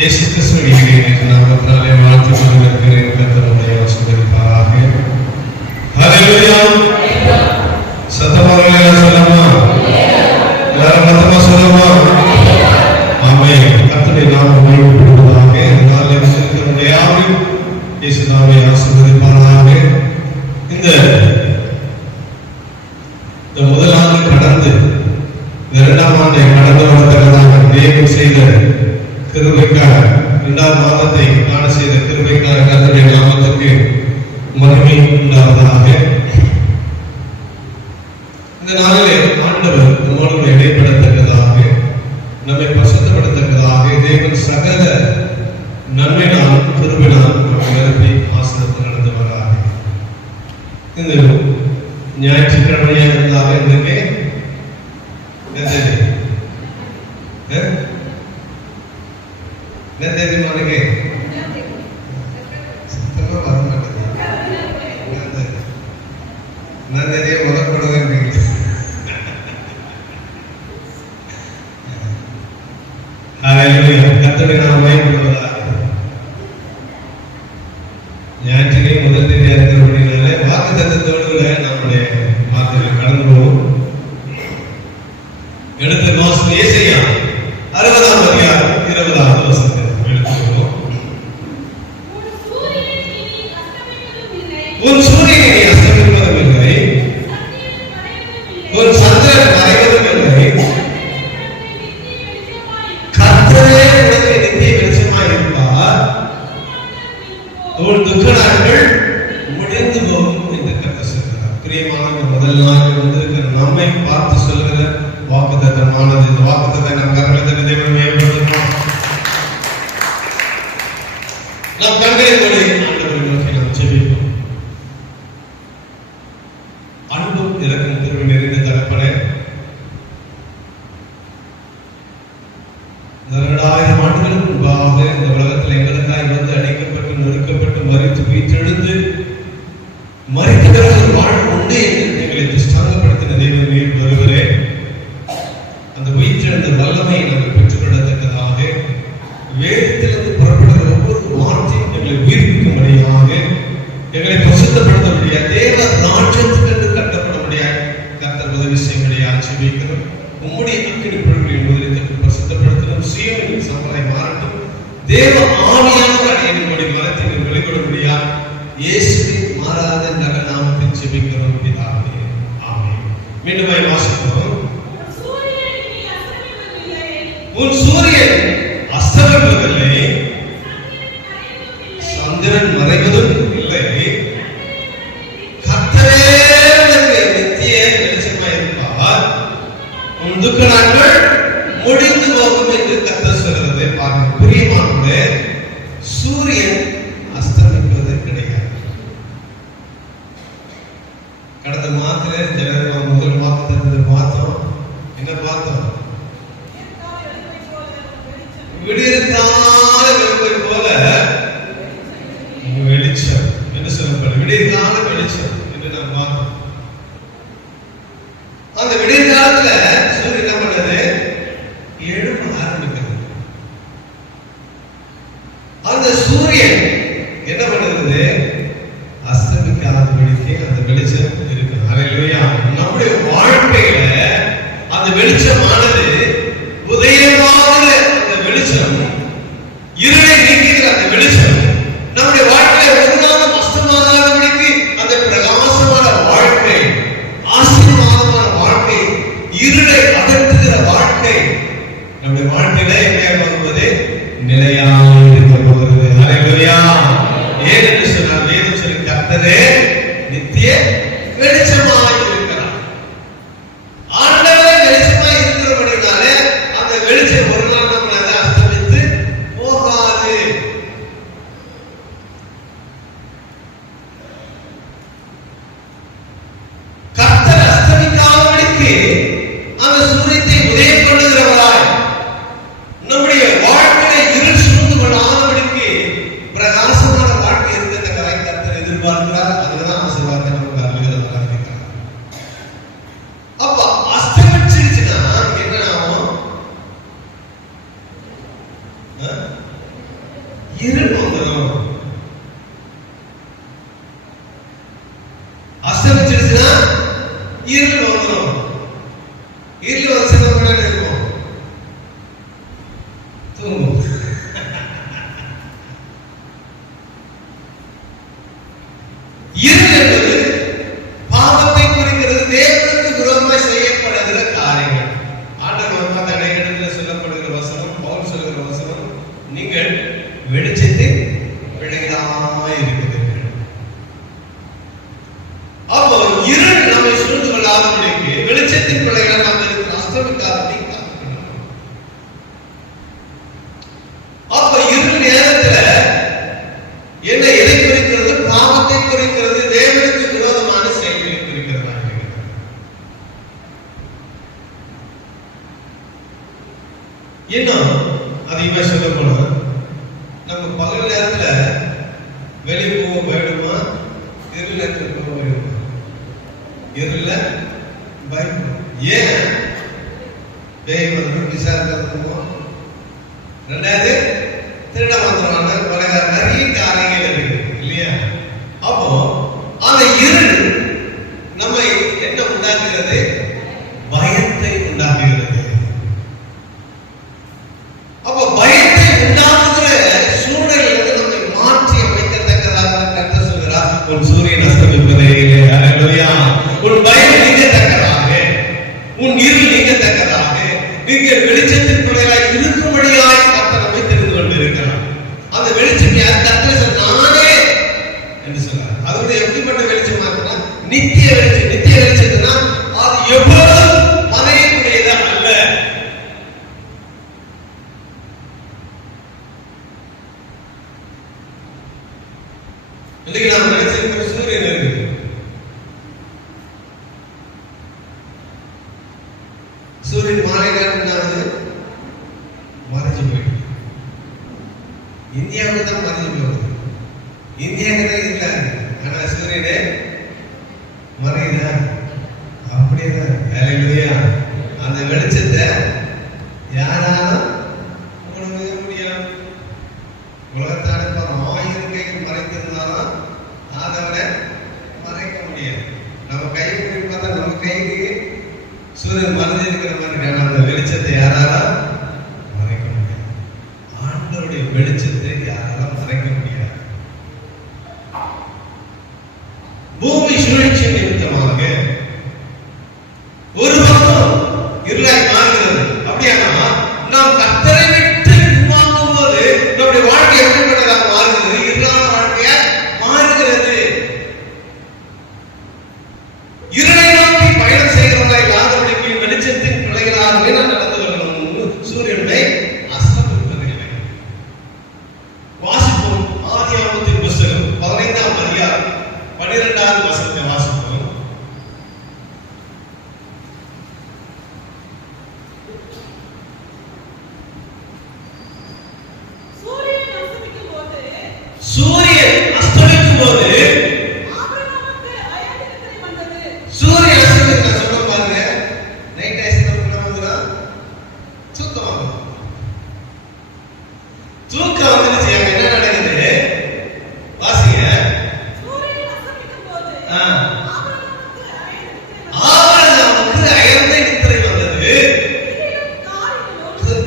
இயேசு கிறிஸ்துவின் நாமத்தினாலே வாழ்த்து கொண்டிருக்கிறேன். கர்த்தருடைய ஆசீர்வதிப்பாராக. ஹல்லேலூயா. சத்தமாக சொல்லலாமா? எல்லாரும் சத்தமா சொல்லலாமா? ஆமென். கர்த்தருடைய நாமம் மகிமைப்படுவதாக. நாளை இருக்கிற யாவரும் இயேசு நாமத்தை ஆசீர்வதிப்பாராக. இந்த முதல் ஆண்டு கடந்து இரண்டாம் ஆண்டை கடந்து வரத்தக்கதாக தேவன் செய்த கிருபைக்காக, இரண்டாவது மாதத்தை காண செய்த கிருபைக்காக கர்த்தருடைய நாமத்துக்கு மகிமை உண்டாவதாக. இந்த நாளிலே ஆண்டவர் நம்மோடு இடைப்படத்தக்கதாக, நம்மை பரிசுத்தப்படுத்தத்தக்கதாக தேவன் சகல நன்மையினால் கிருபையினால் நம்மை நிரப்பி ஆசீர்வதித்து நடந்து வராக. இந்த ஞாயிற்றுக்கிழமையாக இருந்தாக இன்றைக்கு தேதி மாறுங்க சுத்தமா வர மாட்டேங்குது. நான் நிறைய முதற்படுவேன். கர்த்தருடைய நாமம் மகிமைப்படுவதாக. ஞாயிற்றுக்கிழமை முதல் தேதியா இருக்கிறபடினாலே வாக்குத்தத்தத்தோடு நம்முடைய வார்த்தைகளை கடந்து போவோம். எடுத்த மாசம் ஏசாயா 60ஆம் அதிகாரம் 20வது வசனம் எடுத்துக்கொள்வோம். உன் சூரியனை அஸ்தமிப்பதும் இல்லை, உன் சந்திரன் மறைவதும் இல்லை, கர்த்தரே உனக்கு நித்திய வெளிச்சமாய் இருப்பார், உன் துக்க நாட்கள் முடிந்து போகும் என்று கர்த்தர் சொல்கிறார். பிரியமான முதல் நாள் வந்திருக்கிற நம்மை பார்த்து சொல்லுகிற வாக்குத்தத்தமானது. இந்த வாக்குத்தத்தை நம் கரங்களில் தேவன் மேம்படுத்துவோம். நாம் கண்களை மூடி ஆண்டவரை நோக்கி நாம் ஜெபிப்போம். அன்பும் இரக்கம் கிருபை நிறைந்த தகப்பனே, 2000 ஆண்டுகளுக்கு முன்பாக இந்த உலகத்தில் எங்களுக்காய் வந்து அடைக்கப்பட்டு நொறுக்கப்பட்டு மரித்து வீட்டெழுந்து மரித்த பிறகு வாழ்வு உண்டு என்று எங்களை திஷ்டாங்கப்படுத்தின தேவன் நீர் வருகிறே. அந்த வீட்டெழுந்த வல்லமையை நாங்கள் பெற்றுக்கொள்ளத்தக்கதாக, வேதத்திலிருந்து புறப்படுகிற ஒவ்வொரு வார்த்தையும் எங்களை உயிர்ப்பிக்கும்படியாக, எங்களை பரிசுத்தப்படுத்த முடியாது, தேவ ராஜ்யத்துக்கு கட்டப்பட முடியாது. கர்த்தர் உதவி செய்யும்படியாக ஜெபிக்கிறோம். உம்முடைய அக்கினி பொருட்களின் முதலில் பரிசுத்தப்படுத்தணும். சீயோனின் சம்பளம் மாறட்டும். தேவ ஆவியானவர் அடியின்படி மனத்தை வெளிக்கொள்ள முடியாது. இயேசுவின் மாறாத நல்ல நாமத்தில் ஜெபிக்கிறோம் பிதாவே. ஆமென். மீண்டும் வாசிப்போம். உன் சூரியன் அஸ்தமிப்பதில்லை, சந்திரன் மறைவதும் இல்லை, கர்த்தரே உனக்கு நித்திய வெளிச்சமாய் இருப்பார், உன் துக்க நாட்கள் முடிந்து போகும் என்று கர்த்தர் சொல்கிறதை பாருங்கள். பிரியமானவர்களே, சூரியன் அஸ்தமிப்பது கிடையாது. கடந்த மாதத்திலே ஜனவரி முதல் மாதத்திலிருந்து பார்த்தோம். என்ன பார்த்தோம்? விடியற்கால வெப்பை போல வெளிச்சம் என்று சொல்லப்படும். விடியற்கால வெளிச்சம் என்று நாம் பார்த்தோம். அந்த விடிய காலத்துல சூரியன் என்ன பண்ணது? எழும்ப ஆரம்பிக்கிறது. அந்த சூரியன் என்ன பண்ணுறது? அஸ்தமிக்காதபடிக்கு அந்த வெளிச்சம் இருக்கு. ஹல்லேலூயா. நம்முடைய வாழ்க்கையில அந்த வெளிச்சமானது உதயமான அந்த வெளிச்சம், இருளை நீக்குகிற அந்த வெளிச்சம் நம்முடைய வாழ்க்கையில ஒரு நாளும் அஸ்தமாகாதபடிக்கு அந்த பிரகாசமான வாழ்க்கை, ஆசீர்வாதமான வாழ்க்கை, இருளை அகற்றுகிற வாழ்க்கை நம்முடைய வாழ்க்கையில என்ன போகுவது? நிலையாக இருக்க போகிறது. ஹல்லேலூயா. ஏனென்று சொன்னால் வேதம் சொல்லி கர்த்தரே நித்திய வெளிச்சமாய் இருக்கிறார். ஆண்டவரே வெளிச்சமாய் இருக்கிறபடினாலே அந்த வெளிச்சம் ஒரு நாள் நம்ம அஸ்தமித்து போகாது. கர்த்தர் அஸ்தமிக்காதபடிக்கு அந்த சூரியத்தை உதயம் கொள்ளுகிறவராய் நம்முடைய வாழ்க்கையை இருள் சூழ்ந்து கொள்ளாதபடிக்கு பிரகாசமான வாழ்க்கை இருக்கத்தக்கதாய் கர்த்தர் எதிர்பார்க்கிறார். அதுதான் ஆசீர்வாதத்தை நமக்கு அருளுகிறதாக இருக்கிறார். அப்ப அஸ்தமிச்சிருச்சுன்னா என்ன ஆகும்? இருள் ஒரு சில மணி நேரம் இருக்கும், தூங்கும். இருள் என்பது பாவத்தை குறிக்கிறது, தேவனுக்கு விரோதமாய் செய்யப்படுகிற காரியங்கள். ஆண்டவர் அந்த இடத்துல சொல்லப்படுகிற வசனம், பவுல் சொல்லுகிற வசனம், நீங்கள் வெளிச்சத்தின் பிள்ளைகளாய் இருக்கிறீர்கள். அப்போ இருள் நம்மை சூழ்ந்து கொள்ளாதபடிக்கு வெளிச்சத்தின் பிள்ளைகளை நாம் இருக்கிற அஸ்தமிக்காதபடி காத்துக்கணும். அப்ப இருள் நேரத்துல என்ன எதை குறிக்கிறது? பாவத்தை குறிக்கிறது, தேவனுக்கு விரோதமான செயல்களை குறிக்கிறதா? இன்னும் அதிகமா சொல்ல போனா, நம்ம பகல் நேரத்துல வெளியே போக போயிடுமா, இருள் நேரத்துல போக போயிடுமா? இருள பயப்படும். ஏன்? பேய் வந்து விசாரிக்கிறதுமோ, ரெண்டாவது திருட மாத்திரமான கொலைகார, நிறைய காரியங்கள் இருக்கு இல்லையா? அப்போ அந்த இருள் நம்மை என்ன உண்டாக்குகிறது? பயத்தை உண்டாக்குகிறது. அப்போ பயத்தை உண்டாக்குகிற சூழ்நிலையிலிருந்து நம்மை மாற்றி அமைக்கத்தக்கதாக கர்த்தர் சொல்கிறார், உன் சூரியன் அஸ்தமிப்பதே இல்லை. ஹல்லேலூயா. உன் பயம் நீங்கத்தக்கதாக, உன் இருள் நீங்கத்தக்கதாக, நீங்கள் வெளிச்சத்தின் பிள்ளைகளாய் இருக்கும்படியாய் கர்த்தர் நம்மை தெரிந்து கொண்டிருக்கிறார். அந்த வெளிச்சம் யார்? கர்த்தர் நானே என்று சொன்னார். அதோட எப்படிப்பட்ட வெளிச்சமா இருக்குன்னா, நித்திய வெளிச்சம். நித்திய வெளிச்சம்னா அது எப்போதும் மறையக்கூடியதா அல்ல. இன்னைக்கு நாம் நினைச்சிருக்கிற சூரியன் இருக்கு. சூரியன் மாலை நேரம் மறைஞ்சு போயிட்டு இந்தியாவுக்கு தான் மறைஞ்சு போகுது. இந்தியாவுக்கு தான் இல்லை, ஆனா சூரியனே மறையுதா? அப்படியேதான். ஹல்லேலூயா. அந்த வெளிச்சத்தை யாராலும் உணரவே முடியாது. உலகத்தான 1000 கைகள் மறைத்திருந்தாலும் ஆதவரை மறைக்க முடியாது. நம்ம கை பார்த்தா நம்ம கைக்கு சூரியன் மறைஞ்சு இருக்கிற மாதிரி, அந்த வெளிச்சத்தை யாராலும் மறைக்க முடியாது. ஆண்டவருடைய வெளிச்சத்தை யாராலும் மறைக்க முடியாது. பூமி சுழற்சி நிமித்தமாக ஒரு பக்கம் இருளாய் மாறுகிறது. அப்படியானா நாம் கர்த்தரை விட்டு பின்வாங்கும் போது நம்முடைய வாழ்க்கை எப்படிப்பட்டதாக மாறுகிறது? இருளான வாழ்க்கையா மாறுகிறது. இருளை நோக்கி பயணம் செய்கிறவர்களை யாதபடிக்கு வெளிச்சத்தின் பிள்ளைகளாகவே நாம் நடந்து கொள்ளணும். சூரியனை அஸ்தமிப்பதில்லை. வாசிப்போம் ஆதியாகமத்தின் புஸ்தகம் 15ஆம் அதிகாரம் 12வது வசனத்தை வாசிப்போம். சூரியன் அஸ்தமிக்கும் போது சூரியன் அஸ்தமிக்க சொல்ல பாருங்க, நைட் அஸ்தமிக்கிறா தூக்கம் தூக்கம் வந்துருச்சு. என்ன நடக்குது? வாசிங்க. ஆபிரகாமுக்கு அயர்ந்த நித்திரை வந்தது,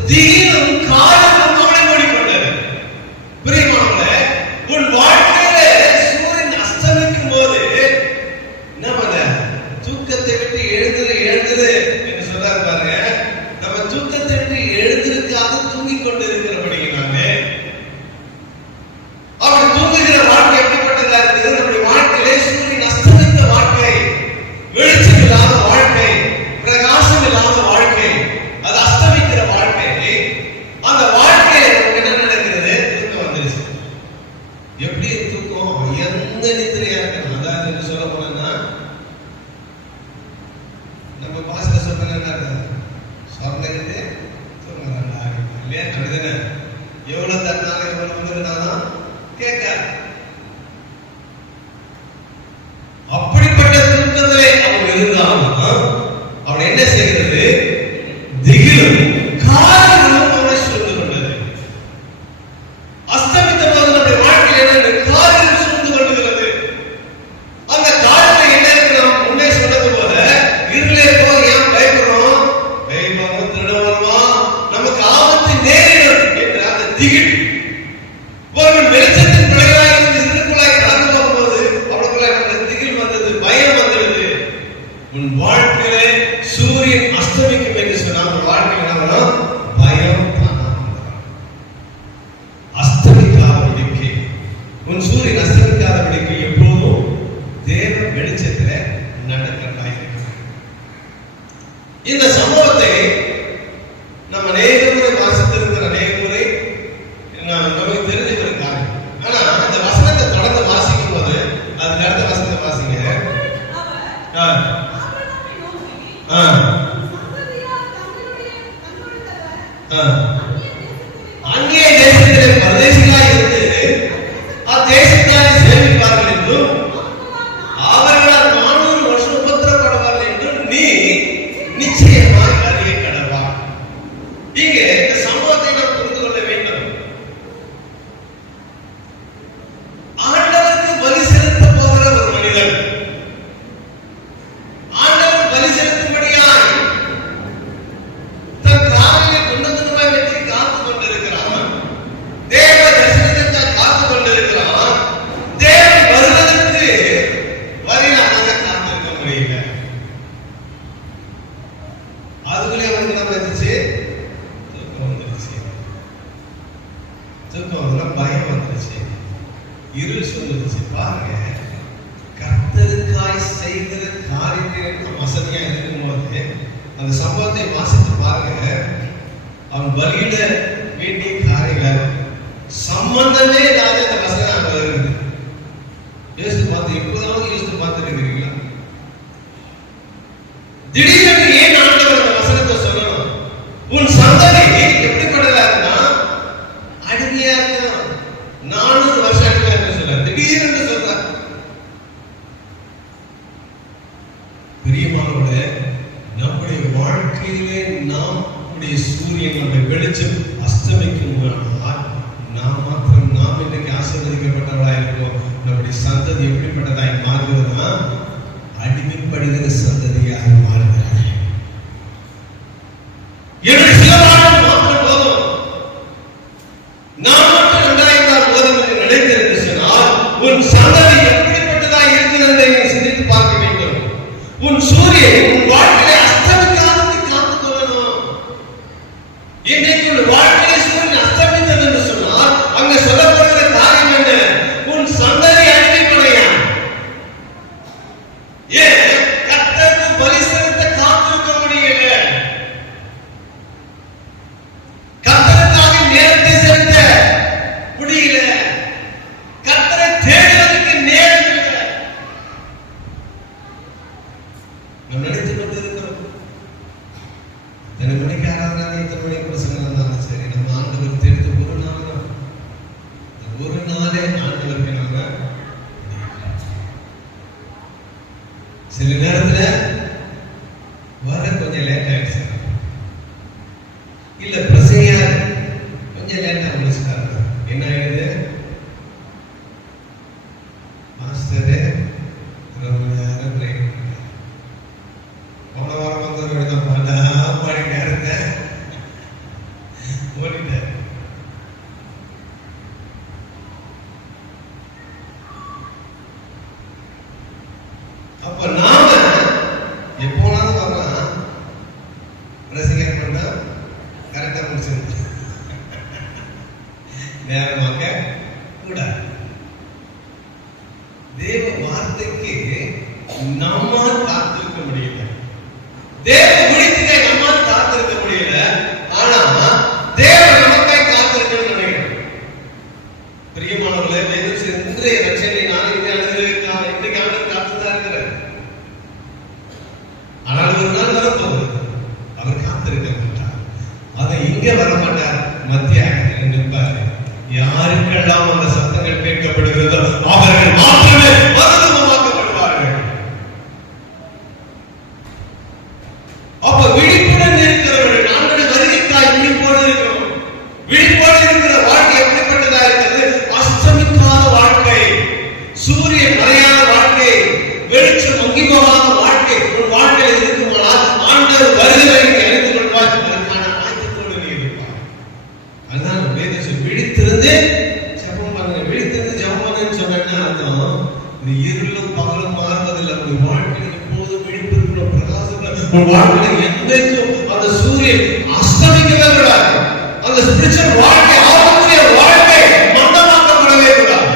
திகிலும் காலமும் கவலை மூடிக்கொண்டது. பிரியமானவர்களே, உன் வாழ்க்கையில சூரியன் அஸ்தமிக்கும் போது என்ன பண்ண? தூக்கத்தை விட்டு எழுந்துரு எழுந்துரு என்று சொல்றாரு பாருங்க. நம்ம தூக்கத்தை விட்டு எழுந்திருக்காது தூங்கிக் கொண்டு இருக்கிறபடினாலே அப்படி தூங்குகிற வாழ்க்கை எப்படிப்பட்டதா இருக்குது? நம்முடைய வாழ்க்கையிலே சூரியன் அஸ்தமித்த வாழ்க்கை, வெளிச்சம் இல்லாத வாழ்க்கை, பிரகாசம் இல்லாத வாழ்க்கை, அது அஸ்தமிக்கிற வாழ்க்கை. அந்த வாழ்க்கையில நமக்கு என்ன நடக்கிறது? தூக்கம் வந்துருச்சு. எப்படி தூக்கம்? எந்த நித்திரையா இருக்கணும். அதாவது என்ன சொல்ல போனா, நம்ம பாசல சொன்ன சொன்னது தூங்குறாங்க இல்லையா? அப்படிதானே? எவ்வளவு தட்டினாலும் எவ்வளவு முழுகினாலும் கேட்காது. அப்படிப்பட்ட தூக்கத்திலே அவங்க இருந்தாலும் அவன் என்ன செய்கிறது? திகிலும் காரணங்களும் அவனை சூழ்ந்து கொண்டது. அஸ்தமித்த போது நம்முடைய வாழ்க்கையில் என்ன காரணம் சூழ்ந்து கொள்கிறது? அந்த காரணம் என்ன இருக்கு? நாம் முன்னே சொன்னது போல இருளே போய் ஏன் பயப்படுறோம்? திகில். ஒருவன் வெளிச்சத்தின் பிள்ளைகளாய் இருந்து இருளுக்குள்ளாய் கடந்து போகும்போது அவனுக்குள்ள திகில் வந்தது, பயம் வந்தது. உன் வாழ்க்கையிலே சூரியன் அஸ்தமிக்கும் என்று சொன்னால் உன் வாழ்க்கையில் என்ன வரும்? பயம் அஸ்தமிக்காதபடிக்கு, உன் சூரியன் அஸ்தமிக்காதபடிக்கு எப்போதும் தேவ வெளிச்சத்துல நடக்கட்டாயிருக்கிறது. இந்த சம்பவத்தை நம்ம அநேக முறை வாசித்திருக்கிற, அநேக முறை நமக்கு தெரிஞ்சுக்கிறதுக்காக. ஆனா இந்த வசனத்தை தொடர்ந்து வாசிக்கும் போது அதுக்கு அடுத்த வசனத்தை வாசிங்க. அந்நிய தேசத்திலே பரதேசிகளாய் இருந்து அத்தேசத்தாரை சேவிப்பார்கள் என்றும் அவர்களால் 400 வருஷம் உபத்திரப்படுவார்கள் என்றும் நீ நிச்சயமாய் அறிய கடவா. இங்க இந்த சம்பவத்தை நாம் புரிந்து கொள்ள வேண்டும். ஆண்டவருக்கு பலி செலுத்த போகிற ஒரு மனிதன் ஆண்டவர் பலி செலுத்தும்படியாய் தன் காலையை துண்டத்துமாய் வச்சு காத்து கொண்டிருக்கிறான். தேவ தரிசனத்தை காத்து கொண்டிருக்கிறான். தேவன் வருவதற்கு வரியாக காத்திருக்க முடியல. அதுக்குள்ளே அவனுக்கு நம்ம இருந்துச்சு, தூக்கம் வந்துருச்சு. தூக்கம் வந்து பயம் வந்துருச்சு, இருள் சூழ்ந்துருச்சு. பாருங்க, கர்த்தருக்காய் செய்கிற காரியங்கள் வசதியா இருக்கும்போது அந்த சம்பவத்தை வாசித்து பாருங்க. அவன் பலியிட வேண்டிய காரியங்கள் சம்பந்தமே இல்லாத இந்த வசனம் அங்க இருக்குது. யோசித்து பார்த்து, எப்போதாவது யோசித்து பார்த்து இருக்கிறீங்களா? திடீரென்று ஏன் ஆண்டவர் அந்த வசனத்தை சொல்லணும்? உன் சந்ததி எப்படிப்பட்டதா இருந்தா அடிமையா இருக்கான், 400 வருஷம் அடிமையா இருக்க சொல்ற. திடீரென்று சொல்ற. பிரியமானவர்களே, நம்முடைய வாழ்க்கையிலே நம்முடைய சூரியன், நம்முடைய வெளிச்சம் அஸ்தமிக்குமானால் நாம் இன்றைக்கு ஆசீர்வதிக்கப்பட்டவர்களாக இருக்கோம். நம்முடைய சந்ததி எப்படிப்பட்டதாய் மாறுகிறதா? அடிமைப்படுகிற சந்ததியாக மாறுகிறது. என்னுடைய சில நாட்கள் மாற்றம் போதும், நான் மட்டும் நன்றாயிருந்தால் போதும் என்று நினைத்தது சொன்னால் உன் சந்ததி எப்படிப்பட்டதாக இருக்கிறது என்று சிந்தித்து பார்க்க வேண்டும். உன் சூரியன் உன் வாழ்க்கையை அஸ்தமிக்காதது காத்துக் கொள்ளணும். இன்றைக்கு உன் வாழ்க்கையை சூரியன் அஸ்தமித்தது என்று சொன்னால் அங்கு சொல்லப்படுகிற காரியம் என்ன? உன் சந்ததி அடிமைப்படையா. ஏன் கர்த்தருக்கு பலி செலுத்த காத்திருக்க முடியல? கர்த்தருக்காக நேரத்தை செலுத்த முடியல. கர்த்தரை தேடுவதற்கு நேரம் இல்லை. நாம் நினைத்துக் கொண்டிருக்கிறோம், எத்தனை மணிக்கு ஆராதனை, எத்தனை மணிக்கு பிரசங்கம் இருந்தாலும் சரி, நம்ம ஆண்டவர் தெரிந்து ஒரு நாள் தான், ஒரு நாளே ஆண்டவருக்கு நம்ம சில நேரத்துல வர கொஞ்சம் லேட் ஆயிடுச்சு, இல்ல பிரசையா கொஞ்சம் லேட்டா முடிச்சுட்டாங்க. என்ன ஆயிடுது? மாஸ்டரு ரொம்ப நேரம் ட்ரெயின் போன வாரம் வந்தவரோட தான் பாடி நேரத்தை ஓடிட்டார். அப்ப நாம எப்போனாலும் வரலாம், ரசிகர் பண்ணா கரெக்டா முடிச்சிருக்கு, நேரமாக கூடாது. தேவ வார்த்தைக்கு நம்மால் காத்திருக்க முடியல, தேவ விழித்துக்கை நம்மால் காத்திருக்க முடியல. ஆனா தேவ நமக்காய் காத்திருக்கணும்னு நினைக்கிறோம். பிரியமானவர்களே, இன்றைய ரட்சனை நான் இன்றைக்கு ஆண்டு காத்துதான் இருக்கிறேன். ஆனால் ஒரு நாள் வரப்போகுது, அவர் காத்திருக்க மாட்டார். அதை இங்க வரமாட்டார், மத்திய நிற்பார். யாருக்கெல்லாம் அந்த சத்தங்கள் கேட்கப்படுகிறதோ அவர்கள் மாத்திரமே மறுரூபமாக்கப்படுவார்கள். அப்ப விழிப்புடன் இருக்கிறவர்கள் நான்கு வருகைக்காய் விழிப்போடு இருக்கிறோம். விழிப்போடு இருக்கிற வாழ்க்கை எப்படிப்பட்டதா இருக்கிறது? அஸ்தமிக்காத வாழ்க்கை, சூரியன் மறையாத வாழ்க்கை, வெளிச்சம் மங்கி போகாத வாழ்க்கை உன் வாழ்க்கையில் இருக்குமானால் ஆண்டவர் வருகிறதை அறிந்து கொள்வார். அதற்கான ஆயத்தத்தோடு நீ இருப்பார். அதுதான் வேதம் அந்த ஸ்பிரிச்சுவல் வாழ்க்கை, ஆவிக்குரிய வாழ்க்கை மந்தமாக்கப்படவே கூடாது.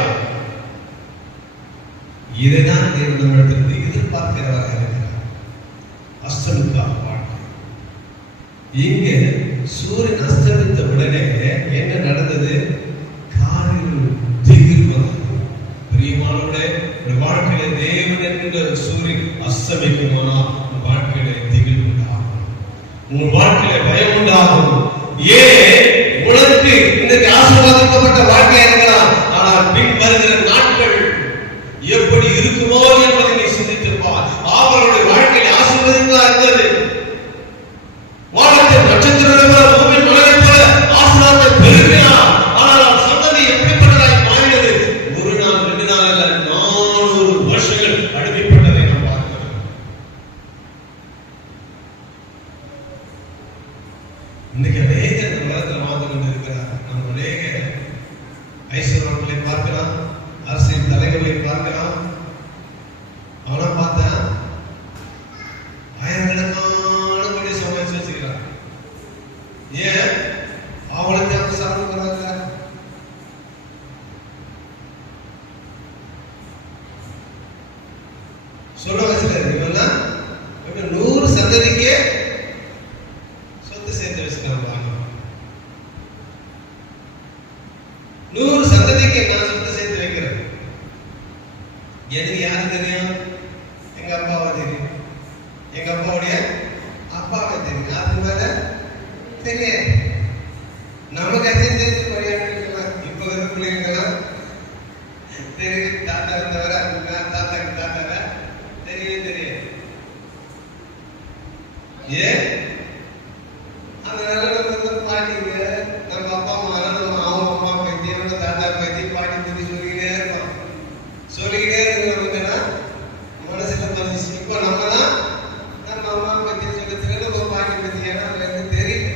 இதைதான் தேவன் நம்மிடத்திலிருந்து எதிர்பார்க்கிறவராக இருக்கிறார். அஸ்தமிக்காத வாழ்க்கை. இங்கே சூரியன் அஸ்தமித்த உடனே என்ன நடந்தது? காரில் திகில் வந்தது. பிரியமானவர்களே, வாழ்க்கையில தேவன் என்கிற சூரியன் அஸ்தமிக்குமானால் வாழ்க்கையில திகில் உண்டாகும், உங்கள் வாழ்க்கையில பயம் உண்டாகும். ஏன்? உனக்கு இன்றைக்கு ஆசீர்வதிக்கப்பட்ட வாழ்க்கையா இருக்கலாம், ஆனால் பின் வருகிற நாட்கள் எப்படி இருக்குமோ என்பதை நீ சிந்தித்திருப்பார். அவருடைய வாழ்க்கையில் ஆசீர்வதித்தா இருந்தது. வானத்தில் நட்சத்திரத்தை போல, பூமியில் மலரை போல ஆசீர்வாதத்தை பெருகினார். ஆனால் சந்ததி எப்படிப்பட்டதாய் மாறினது? ஒரு நாள் 2 நாள் அல்ல, 400 வருஷங்கள் அடிமைப்பட்டதை நாம் பார்க்கிறோம். இன்னைக்கு அநேக உலகத்தில் வாழ்ந்து கொண்டிருக்கிறார். நம்ம அநேக ஐஸ்வர்யங்களை பார்க்கலாம், அரசியல் தலைவர்களை பார்க்கலாம். அவனை பார்த்தா ஆயிரக்கணக்கான கோடி சம்பாதிச்சு வச்சுக்கிறான். ஏன்? அவளுக்கு அவங்க சாப்பிடுறாங்க. சொல்ற வயசுல இவெல்லாம் 100 சந்ததிக்கே சொத்து சேர்த்து வச்சுக்காங்க. 100 சந்ததிக்கு நான் சொத்து சேர்த்து வைக்கிறேன். எனக்கு யாரு தெரியும்? எங்க அப்பாவை தெரியும், எங்க அப்பாவுடைய அப்பாவை தெரியும். அது மேல தெரியாது. நமக்கு அதையும் தெரிஞ்சு படியாட்டுக்கலாம். இப்ப இருக்கிற பிள்ளைங்கெல்லாம் தெரியும். தாத்தா இருந்தவர தாத்தாக்கு தாத்தாவ தெரியவே தெரியாது. ஏன்? அதனால நம்ம பாட்டிங்க, நம்ம அப்பா அம்மா, நம்ம அவங்க அம்மா பத்தி, நம்ம தாத்தா பத்தி, பாட்டி பத்தி சொல்லிக்கிட்டே இருப்போம். சொல்லிக்கிட்டே இருக்கிறவங்கன்னா மனசுல பதிச்சு. இப்போ நம்ம தான் நம்ம அம்மா பத்தி சொல்லி, நம்ம பாட்டி பத்தி ஏன்னா தெரியும்.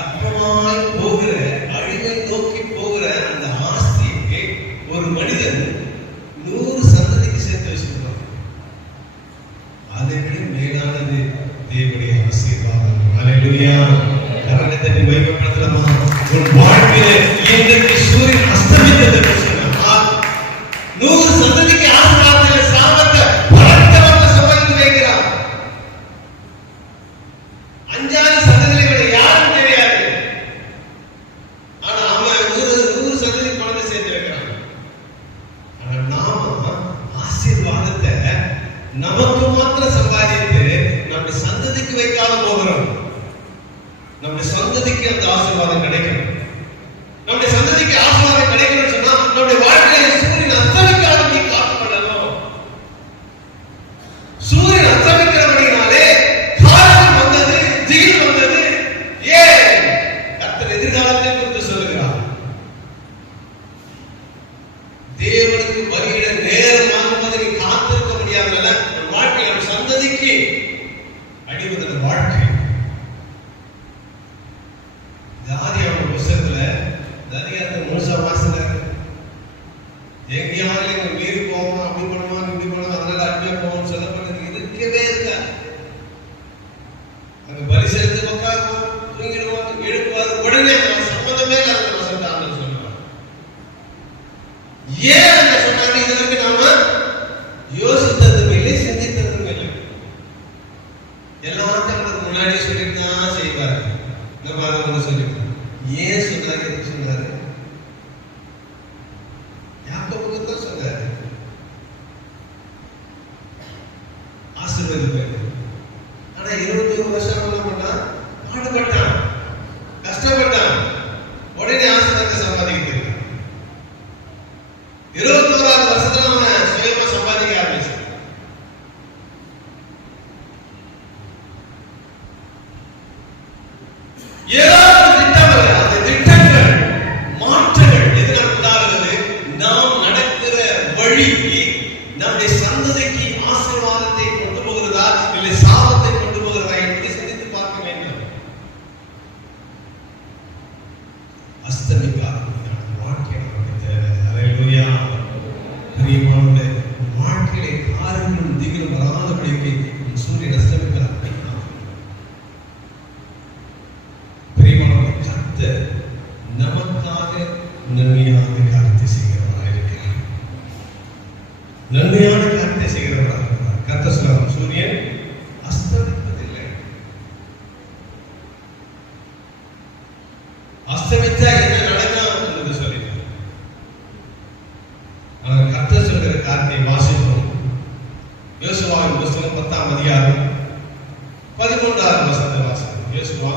அற்பமாய் போகிற, அழிவை நோக்கி போகிற அந்த ஆஸ்தியை ஒரு மனிதன் 100 சந்ததிக்கு சேர்த்து வச்சிருக்கான். அதை விட மேலானது தேவனுடைய ஆசீர்வாதம். ஹல்லேலூயா. கரங்களை மகிமைப்படுத்தலாமா? உன் வாழ்க்கையிலே இன்றைக்கு சூரியன் அஸ்தமித்தது சொன்னால் 100 சந்ததிக்கு ஆசீர்வாதத்தை, சாபத்தை பலத்தவர்கள் சம்பாதித்து வைக்கிறார். 5 சந்ததிகளை யாரும் தெரியாது. ஆனா அவன் 100 சந்ததி பணத்தை சேர்த்து வைக்கிறான். ஆனா நாம ஆசீர்வாதத்தை நமக்கு மாத்திரம் சம்பாதித்து நம்முடைய சந்ததிக்கு வைக்காத போகிறோம். நம்முடைய சந்ததிக்கு அந்த ஆசீர்வாதம் கிடைக்கும். நம்முடைய சந்ததிக்கு ஆசீர்வாதம் கிடைக்கணும்னு சொன்னா நம்முடைய வாழ்க்கையில சூரியன் அஸ்தமிக்காத நீ காக்கப்படணும். சூரியன் அஸ்தமிக்கிறபடினாலே காலம் வந்தது, திகில் வந்தது. ஏன்? கர்த்தர் எதிர்காலத்தை குறித்து சொல்லுகிறார். தேவனுக்கு வருகிற நேரம் ஆகும்போது நீ காத்திருக்க முடியாதனால வாழ்க்கையோட சந்ததிக்கு அடிவதில் வாழ்க்கை. தானியேல் புத்தகத்துல தானியேல் 3 மாசத்துல எங்கேயாவது எங்க மீறி போவோம், அப்படி பண்ணுவாங்க, இப்படி பண்ணுவாங்க, அதனால அடிமையா போவோம்னு சொல்லப்பட்டது இருக்கவே இருக்காது. அங்க பலி செலுத்து பக்கம் தூங்கிடுவாங்க, எழுப்புவாரு, உடனே சம்பந்தமே இல்லாத வசனத்தை ஆண்டவர் சொல்லுவாங்க. ஏன் அந்த சொன்னாங்க? இதற்கு நாம யோசித்ததும் இல்லை, சிந்தித்ததும் இல்லை. எல்லாத்தையும் முன்னாடியே சொல்லிட்டு தான் செய்வாரு. நம்ம அதை ஒன்று சொல்லிட்டோம். ஏன் சொன்னாரு? எதுக்கு சொன்னாரு? யாக்கோபுக்கு தான் சொன்னாரு. ஆசீர்வதிப்பாரு. ஆனா 21 வருஷம் என்ன பண்ணான்? பாடுபட்டான், கஷ்டப்பட்டான். உடனே ஆசீர்வாதத்தை சம்பாதிக்கிறது. 21வது வருஷத்துல அவன் சுயமா சம்பாதிக்க ஆரம்பிச்சான். ஏதாவது திட்டங்கள், அந்த திட்டங்கள் மாற்றங்கள் எதனால் உண்டாகிறது? நாம் நடக்கிற வழி நம்முடைய சந்ததிக்கு ஆசீர்வாதத்தை கொண்டு போகிறதா இல்லை சாபத்தை கொண்டு போகிறதா என்று சிந்தித்து பார்க்க வேண்டும். அஸ்தமிக்காத வாழ்க்கை நமக்கு தேவை. ஹல்லேலூயா. பிரியமானவர்களே, வாழ்க்கையை நன்மையான காரியத்தை செய்கிறவராக இருக்கிறார். கர்த்தர் சொல்றார், சூரியன் அஸ்தமிப்பதில்லை. அஸ்தமித்தா என்ன நடக்கும் என்று சொல்லிட்டார். ஆனால் கர்த்தர் சொல்கிற காரியத்தை வாசிப்போம். யோசுவாவின் புஸ்தகம் 10ஆம் அதிகாரம் 13ஆவது வசனத்தை வாசிப்போம். யோசுவா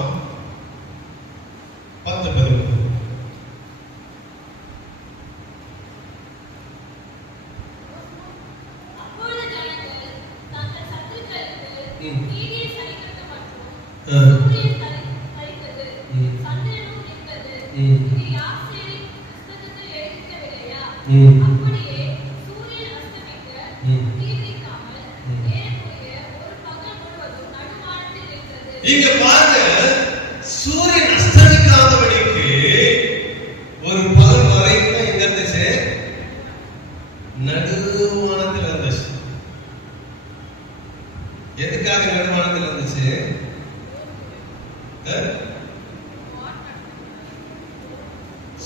10:13. இங்க பாருங்க, சூரியன் அஸ்தமிக்காதபடிக்கு ஒரு பகல் வரைக்கும் எங்க இருந்துச்சு? நடுவானத்தில் இருந்துச்சு. எதுக்காக நடுவானத்தில் இருந்துச்சு?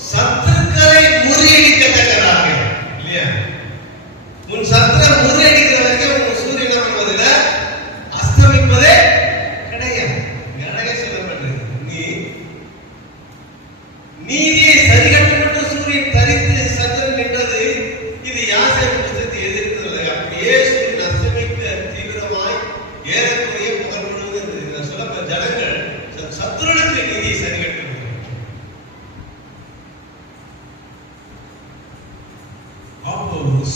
சத்துருக்களை முறியடிக்கத்தக்கதாக, இல்லையா? உன் சத்துரை முறியடிக்கிற வரைக்கும் உன் சூரியன் என்ன பண்ணுவதில்லை, அஸ்தமிப்பதே கிடையாது. நிறைய சொல்லப்பட்டது. நீதியை சரிகட்டப்பட்ட சூரியன் தரித்து சந்திரன் நின்றது. இது யாசேர் புத்தகத்தை எதிர்க்கிறது. அப்படியே சூரியன் அஸ்தமிக்க தீவிரமாய் ஏறக்குறைய பகல் முழுவதும் சொல்லப்பட்ட ஜனங்கள் சத்துருனுக்கு நீதியை சரிகட்ட.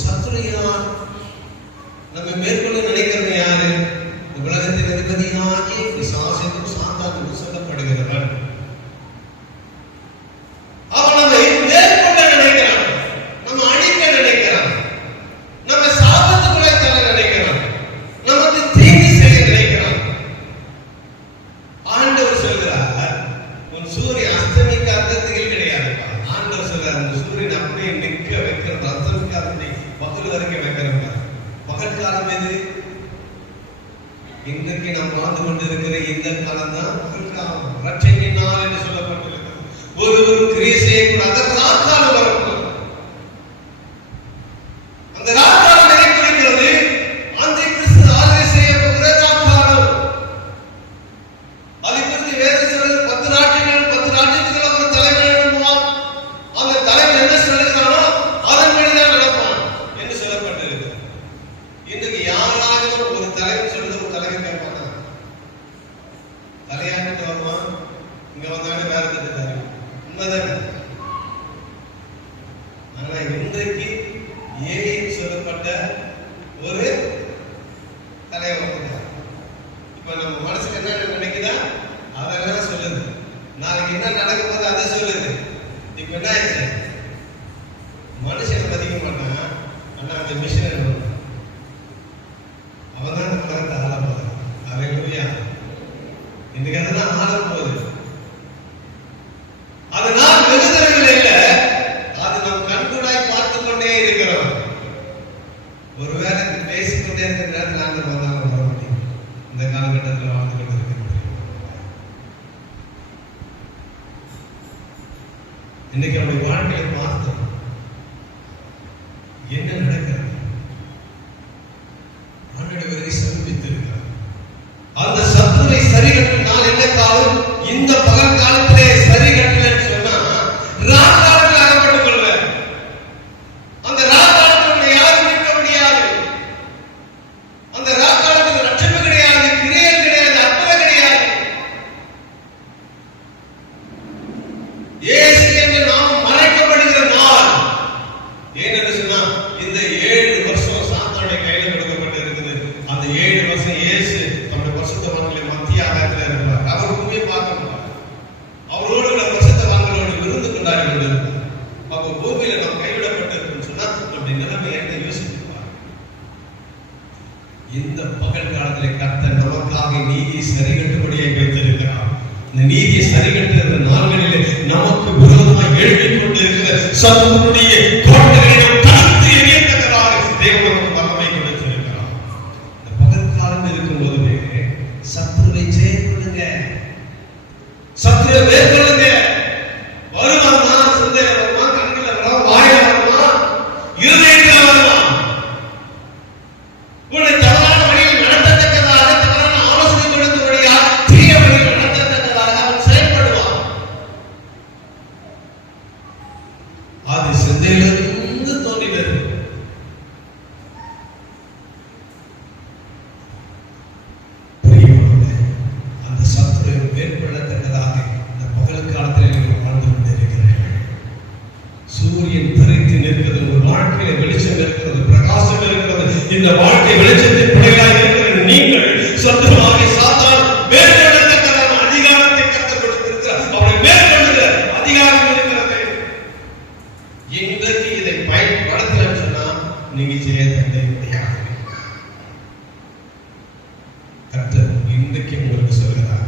சத்துரையார் நம்ம மேற்கொள்ள நினைக்கிறது யாரு? உலகத்தின் அதிபதியாகிய பிசாசுக்கும் சாத்தானுக்கும் சொல்லப்படுகிறவன். அவன் நம்மை மேற்கொள்ள நினைக்கிறான், நம்ம அழிக்க நினைக்கிறான், நம்ம சாபத்துக்குள்ளே தள்ள நினைக்கிறான், நமக்கு தீங்கு செய்ய நினைக்கிறான். ஆண்டவர் சொல்கிறார், உன் சூரியன் அஸ்தமிக்காதது கிடையாது. ஆண்டவர் சொல்றார், உன் சூரியன் அப்படியே நிற்க வைக்கிறது. அஸ்தமிக்காததை பகல் வரைக்கும் வைக்கிறவங்க. பகல் காலம் எது? இன்றைக்கு நாம் வாழ்ந்து கொண்டிருக்கிற இந்த காலம் தான் பகல் காலம். ரட்சணிய நாள் என்று சொல்லப்பட்டிருக்கிறது. ஒரு கிரியை செய்யக்கூடாத ராக்காலம் வரக்கூடாது. அந்த ராக்காலம் எதை குறிக்கிறது? அந்த கிறிஸ்து ஆளுகை செய்யப்படுகிற ராக்காலம். அதை குறித்து வேறு சொல்றது 10 நாட்கள் 10 நாட்களுக்கு நம்ம தலைவர் எழுப்புவான். அந்த தலைவர் என்ன சொல்லுகிறானோ அதன்படிதான் நடப்பான் என்று சொல்லப்பட்டிருக்கிறது. இன்றைக்கு யாராவது ஒரு தலைவர் சொல்றது ஒரு தலைவர் கேட்பாங்க, தலையாட்டு வருவான், இங்க வந்தாலும் வேற திட்டாரு. உண்மைதானே? ஆனா இன்றைக்கு ஏஐ சொல்லப்பட்ட ஒரு தலைவர் வந்துட்டார். இப்ப நம்ம மனசுல என்ன நினைக்குதா அதெல்லாம் சொல்லுது. நாளைக்கு என்ன நடக்க போது அதை சொல்லுது. இப்ப என்ன ஆயிடுச்சு? மனுஷனை மதிக்க மாட்டான், ஆனா அந்த மிஷின் அவன் தான் இந்த உலகத்தை ஆள போறான். அல்லேலூயா. இன்னைக்கு அதுதான் ஆள போகுது. அது நான் வெகுதரவில் இல்லை, அது நம் கண்கூடாய் பார்த்து கொண்டே இருக்கிறோம். ஒருவேளை பேசிக்கொண்டே இருக்கிற நேரத்தில் நாங்கள் வந்தாலும் வர முடியும். இந்த காலகட்டத்தில் வாழ்ந்து கொண்டு இருக்கிறோம். இன்னைக்கு அவருடைய வாழ்க்கையை பார்த்தோம். என்ன நடக்கிறது? ஆண்டவரை சந்தித்திருக்கிறார். அந்த சத்துரை சரிகட்டினால் என்ன காலம்? இந்த பகல் காலத்திலே சரிகட்டலன்னு சொன்னா ராக்காலத்தில் அகப்பட்டுக் கொள்வார். அந்த ராக்காலத்தில் யாரும் நிற்க முடியாது. அந்த ராக்காலத்தில் ரட்சணை கிடையாது, கிரியைகள் கிடையாது, அற்புதம் கிடையாது. இயேசு என்று நாம் மறைக்கப்படுகிற நாள். ஏனென்று சொன்னா இந்த 7 வருஷம் சாத்தானுடைய கையில கொடுக்கப்பட்டிருக்குது. அந்த 7 வருஷம் இயேசு நம்முடைய பரிசுத்தவான்களை மத்திய ஆகாரத்தில் இருப்பார். அவர் உண்மையை பார்க்க முடியாது. அவரோடு பரிசுத்தவான்களோடு விருந்து கொண்டாடி கொண்டிருப்பார். அப்போ பூமியில நாம் கைவிடப்பட்டிருக்குன்னு சொன்னா நம்முடைய நிலைமை என்ன யோசிப்பார். இந்த பகல் காலத்திலே கர்த்தர் நமக்காக நீதியை சரிகட்டும்படியாக வைத்திருக்கிறார். இந்த நீதியை சரிகட்டுகிற நாள்களிலே நமக்கு விரோதமாக எழுப்பிக் கொண்டிருக்கிற சத்துருடைய கோட்டைகளை தடுத்து எரியத்தக்கதாக தேவன் நமக்கு வல்லமை கொடுத்திருக்கிறார். இந்த பகல் காலம் இருக்கும் போதுமே சத்துருவை ஜெயிக்கொள்ளுங்க, சத்துருவை மேற்கொள்ளுங்க. வருவான், சிந்தையில வருவான், கண்ணில் வருவான், வாயில வருவான், இருதயத்தில் வருவான். இந்த வாழ்க்கை வெளிச்சத்தின் பிள்ளைகளாய் இருக்கிற நீங்கள் சத்துருவாகிய சாத்தான் மேற்கொள்ளத்தக்கதான அதிகாரத்தை கர்த்தர் கொடுத்திருக்கிறார். அவரை மேற்கொள்ளுகிற அதிகாரம் இருக்கிறது. இன்றைக்கு இதை பயன்படுத்தலன்னு சொன்னா நீங்க ஜெயத்தை முடியாது. கர்த்தர் இன்றைக்கு உங்களுக்கு சொல்கிறார்,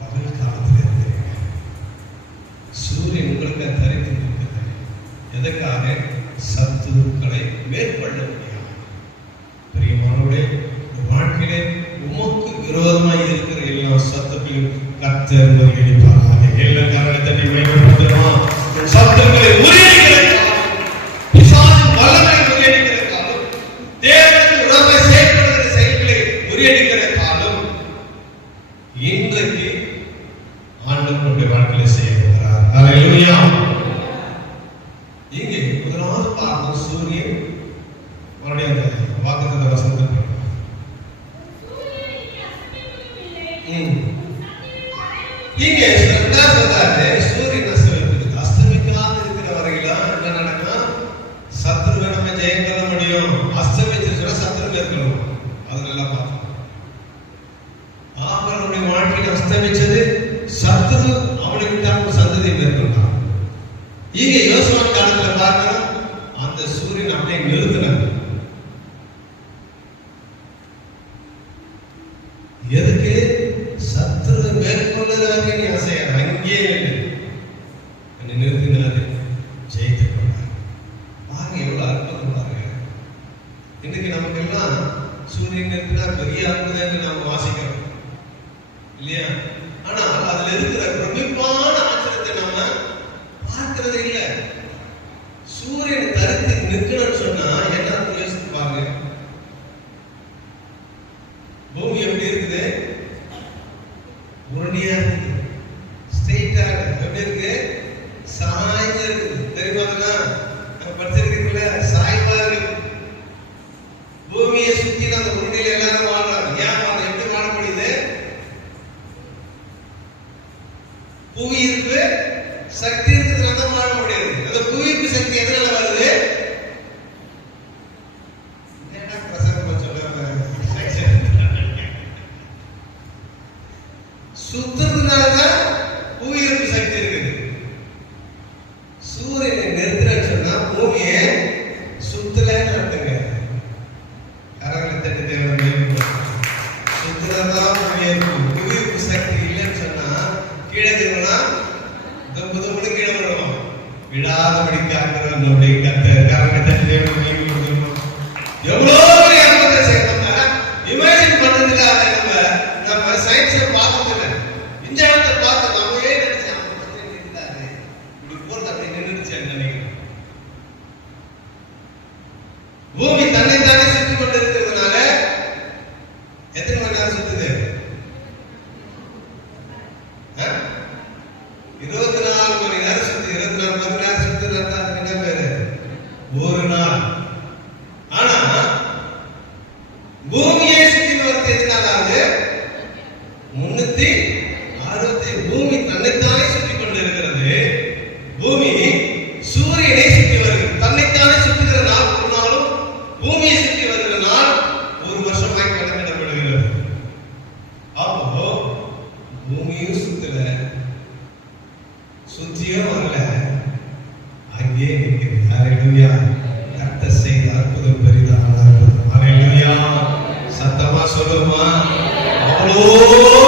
பகல் காலத்தில் இருக்கிறீங்க, சூரியன் உங்களுக்கு தரித்து நிற்கிறது. எதற்காக? சத்துருக்களை மேற்கொள்ள முடியாது. பிரியமானவர்களே, வாழ்க்கையிலே உமக்கு விரோதமாய் இருக்கிற எல்லா சத்துக்களையும் கர்த்தர் முறியடிப்பாராக. எல்லா காரணத்தை மேம்படுத்துமா? சத்துருக்களை முறியடிக்கிற காலம், பிசாசின் வல்லமையை முறியடிக்கிற காலம், தேவனுக்கு விரோதமாக செயல்படுகிற செயல்களை முறியடிக்கிற காலம் இன்றைக்கு ஆண்டவருடைய வாழ்க்கையில செய்ய போகிறார். ஹல்லேலூயா. இங்கே முதலாவது பார்த்தோம் சூரியன். மறுபடியும் அந்த வாக்குத்தத்த வசனத்தை இங்கே என்ன சொல்றாரு? சூரியன் அஸ்தமிக்காது இருக்கிற வரையிலும் என்ன நடக்கும்? சத்துருவை நம்ம ஜெயம் கொள்ள முடியும். அஸ்தமிச்சு சத்துரு இருக்கணும். அது நல்லா பார்த்தோம். ஆபிரகாமுடைய வாழ்க்கையில் அஸ்தமிச்சது சத்துரு அவனுக்கு தான் சந்ததியை மேற்கொண்டான். இங்க யோசுவாவின் காலத்துல பார்க்கிறோம், அந்த சூரியன் அப்படியே நிறுத்தினார். எதுக்கு? சத்துரு மேற்கொள்ளுறாரு அசையார் அங்கே நிறுத்தினாரு, ஜெயித்து கொண்டார். பாருங்க எவ்வளவு அற்புதம் பாருங்க. இன்னைக்கு நமக்கு எல்லாம் சூரியன் நிறுத்தினா பெரிய அற்புதம் நாம வாசிக்கிறோம் இல்லையா? ஆனா அதுல இருக்கிற பிரமிப்பான ஆச்சரியத்தை நாம பார்க்கிறது இல்ல. சூரியன் தரித்து நிற்கணும்னு சொன்னா என்ன யோசித்து பாருங்க. பூமி எப்படி இருக்குது? உருண்டியா இருக்குது, ஸ்ட்ரெயிட்டா எப்படி இருக்கு? சாய்ந்து இருக்குது. தெரியுமா? படிச்சிருக்கீங்களா? சாய்வா இருக்கு. பூமியை சுத்தி அந்த உருண்டில எல்லாரும் வாழ்றாங்க. ஏன் வாழ்ற? எப்படி வாழ முடியுது? புவி இருக்கு, சக்தி இருக்கிறதுனால தான் வாழ முடியாது. அந்த புவிக்கு சக்தி எதனால வருது? சுத்தத்தினாலதான் புவியிற்கு சக்தி இருக்குது. சூரியனை நிறுத்துறேன்னு சொன்னா பூமியை சுத்தலன்னு அர்த்தங்க. கரங்களை தட்டி தேவை சுத்ததான் பூமியை இருக்கும். புவியிற்கு சக்தி இல்லைன்னு சொன்னா கீழே திரும்பலாம், புதுமுறை கீழே விடுவோம். விடாதபடி காக்கிற நம்முடைய கர்த்தர். கரங்களை தட்டி தேவை எவ்வளோ அற்புதத்தை செய்யணும்னா இமேஜின் பண்ணதுல அதை நம்ம சயின்ஸ்ல பார்த்ததில்லை. விஞ்ஞானத்தை பார்த்து நம்மளே நினைச்சேன் நின்றுட்டாரு, இப்படி போறது அப்படி நின்றுச்சேன்னு நினைக்கிறேன். பூமி தன்னை தானே சுற்றி கொண்டு இருக்கிறதுனால எத்தனை மணி நேரம் சுத்துது? 24 மணி நேரம் சுத்து. 24 மணி நேரம் சுத்துறதா என்ன பேரு? ஒரு நாள். ஆனா பூமியை சுற்றி வருது எதனால? 360. பூமி தன்னைத்தானே சுற்றி கொண்டு இருக்கிறது. பூமி சூரியனை சுற்றி வருகிறது. தன்னைத்தானே சுற்றுகிற நாள் ஒரு நாளும் பூமியை சுற்றி வருகிற நாள் ஒரு வருஷமாய் கணக்கிடப்படுகிறது. அப்போ பூமியும் சுத்தல, சுத்தியும் வரல, அங்கே நிற்கிறது. ஹல்லேலூயா. கர்த்தர் செய்த அற்புதம் பெரிதான அற்புதம். ஹல்லேலூயா. சத்தமா சொல்லுமா? அவ்வளோ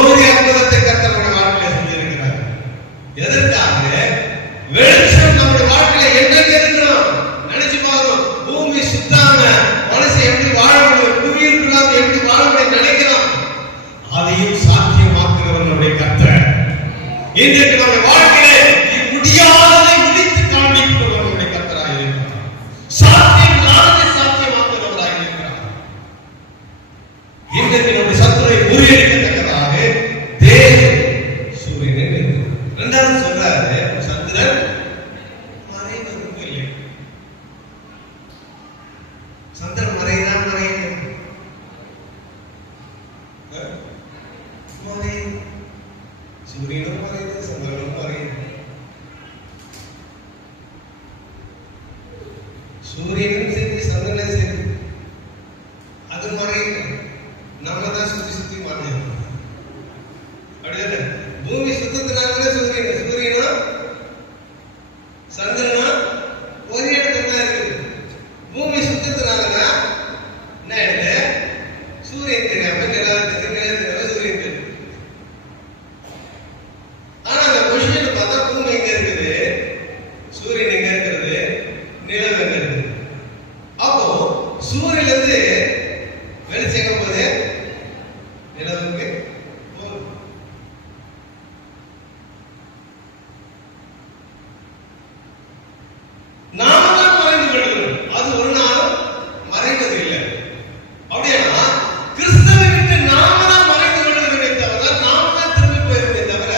பெரிய அற்புதத்தை கர்த்தர் நம்முடைய வாழ்க்கையில செஞ்சிருக்கிறார். எதற்காக? வெளிச்சம் நம்முடைய வாழ்க்கையில என்றைக்கு இருக்கணும் நினைச்சு பார்க்கணும். பூமி சுத்தாம மனசை எப்படி வாழ முடியும், புவியிற்குள்ளாக எப்படி வாழ முடியும் நினைக்கிறோம். அதையும் சாத்தியமாக்குறவர் நம்முடைய கர்த்தர். இன்றைக்கு நம்முடைய வாழ்க்கையில முடியாததை முடித்து காண்பிக்கிறவர் நம்முடைய கர்த்தராக இருக்கிறார். சாத்தியம் இல்லாததை சாத்தியமாக்குறவராக இருக்கிறார். இன்றைக்கு நம்முடைய சத்துரை முறியடிக்கத்தக்கதாக தேவன் சூரியனை நிறுத்தினார். இரண்டாவது சொல்றாரு, சந்திரன் மறைவதற்கு இல்லை. சந்திரன் மறைதான் மறையுது. சூரியனும் மறையுது, சந்திரனும் மறையுது. சூரியன்ல இருந்து வெளிச்சம் எங்க போகுது? நிலவுக்கு போகுது. நாம தான் மறைந்து விடுகிறோம், அது ஒரு நாளும் மறைவது இல்லை. அப்படின்னா கிறிஸ்துவை விட்டு நாம தான் மறைந்து விடுகிறோமே தவிர, நாம தான் திரும்பி போயிருமே தவிர,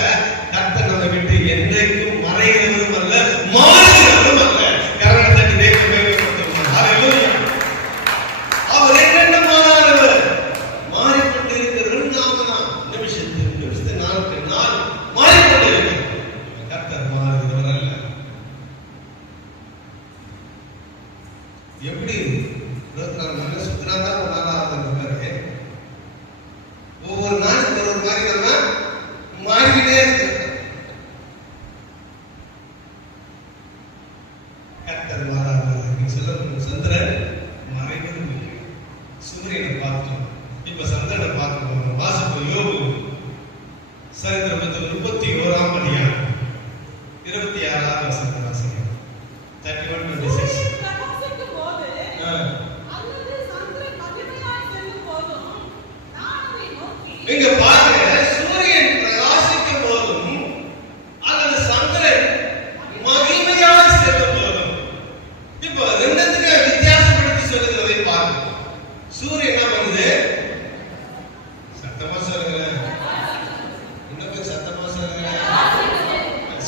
கர்த்தர் நம்மை விட்டு என்றைக்கும் மறைகிறவரும் அல்ல, மாறுகிறவரும் அல்ல. கர்த்தர் தன்னை தேவனை மகிமைப்படுத்துவார். ஹல்லேலூயா. அவர் என்னென்ன மாறாதவர், மாறிக்கொண்டு இருக்கிறவரும் நாம தான். நிமிஷத்துக்கு நிமிஷம், நாளுக்கு நாள் மாறிக்கொண்டு இருக்கிறோம். கர்த்தர் மாறுகிறவர் அல்ல. எப்படி 24 மணி நேரம் சுத்தினாதான் ஒரு நாள் ஆகுது. ஒவ்வொரு நாளும் ஒரு மாதிரி நம்ம மாறிக்கிட்டே இருக்கிறோம். கர்த்தர் மாறாதவர். நீங்க சொல்ல சந்திரன் மறைவது முக்கியம். சூரியனை பார்த்தோம், இப்ப சந்திரனை பார்க்கணும். வாசிப்பு யோபு சரித்திர புத்தகம் 31ஆம் அதிகாரம் 26ஆவது வசனத்தை வாசிக்கிறோம். 31:26. இங்க பாருங்க, சூரியன் பிரகாசிக்கும் போதும் அல்லது சந்திரன் மகிமையாக செல்லும் போதும், இப்போ ரெண்டுத்துக்கு வித்தியாசப்படுத்தி சொல்லுகிறதை பாருங்க. சூரியன் என்ன பண்ணுது? சத்தமா சொல்லுங்க, இன்னும் சத்தமா சொல்லுங்க.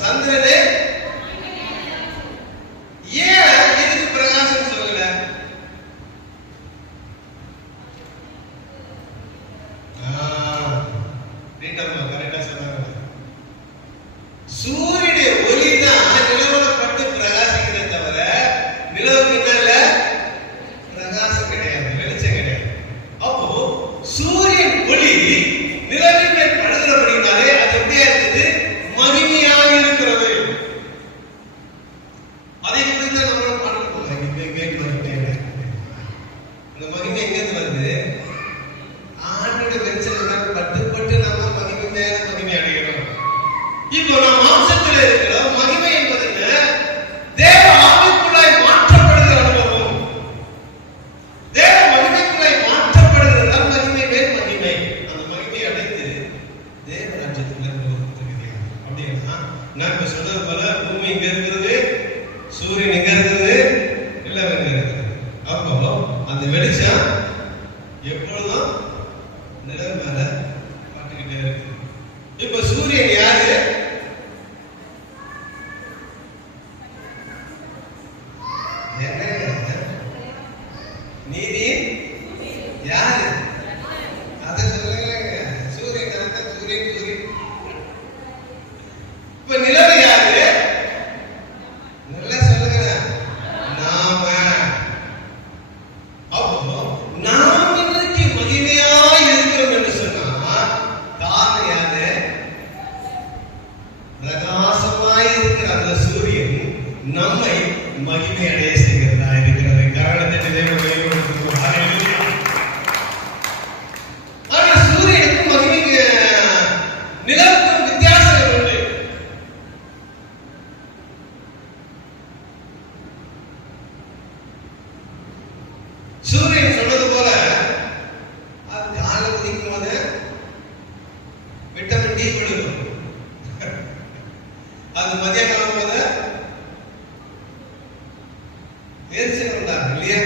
சந்திரனே ஏன் இதுக்கு பிரகாசம் சொல்லல? கரெக்டா சொன்னாங்க. சூரியனுடைய ஒளி தான் நிலவுல பட்டு பிரகாசிக்கிறதே தவிர, நிலவுக்கு என்ன இல்ல? பிரகாசம் கிடையாது, வெளிச்சம் கிடையாது. அப்போ சூரியன் ஒளி நிலவின் மேல் படுகிறபடினாலே அது எப்படியா இருக்குது? மகிமையாக இருக்கிறது. அதை குறித்து நம்ம பார்க்கணும். இந்த மகிமை எங்க இருந்து வருது? ஆண்டோட வெளிச்சம் பட்டு பட்டு நம்ம மகிமை மேல மகிமை அடைகிறோம். இப்போ நாம் மாம்சத்தில் இருக்கிறோம். மகிமை என்பது என்ன? தேவ ஆவிக்குள்ளாய் மாற்றப்படுகிற அனுபவம். தேவ மகிமைக்குள்ளாய் மாற்றப்படுகிறதால் மகிமை மேல் மகிமை. அந்த மகிமையை அடைந்து தேவ ராஜ்யத்துக்குள்ள போகிறதுக்கு. அப்படின்னா நான் இப்ப சொன்னது போல பூமி இங்க இருக்கிறது, சூரியன் இங்க இருக்கிறது, நிலவு இங்க இருக்கிறது. அப்போ அந்த வெளிச்சம் எப்பொழுதும் நிலவு மேல பார்த்துக்கிட்டே இருக்கு. இப்ப சூரியன் யாரு? நீதி யாரு? அத சொல்லுங்க. சூரியன் தான். சூரியன் சூரியன். இப்ப நிலவு யாரு? நல்லா சொல்லுங்க. நாம. அப்போ நாம் இன்றைக்கு மகிமையாய் இருக்கிறோம் என்று சொன்னா காரணம் யாரு? பிரகாசமாய் இருக்கிற அந்த சூரியன் நம்மை மகிமை அடைய செய்கிறதா இருக்கிறது. காரணத்தை தேவன் வெளிப்படுத்துவார். ஹல்லேலூயா. ஆனா சூரியனுக்கும் மகிமைக்கு நிலவுக்கும் வித்தியாசம் உண்டு. சூரியன் சொன்னது போல அது காலை உதிக்கும் போது விட்டமின் டி கொடுக்கும். அது மதிய காலம் போது எரிச்சல் உண்டாகும் இல்லையா?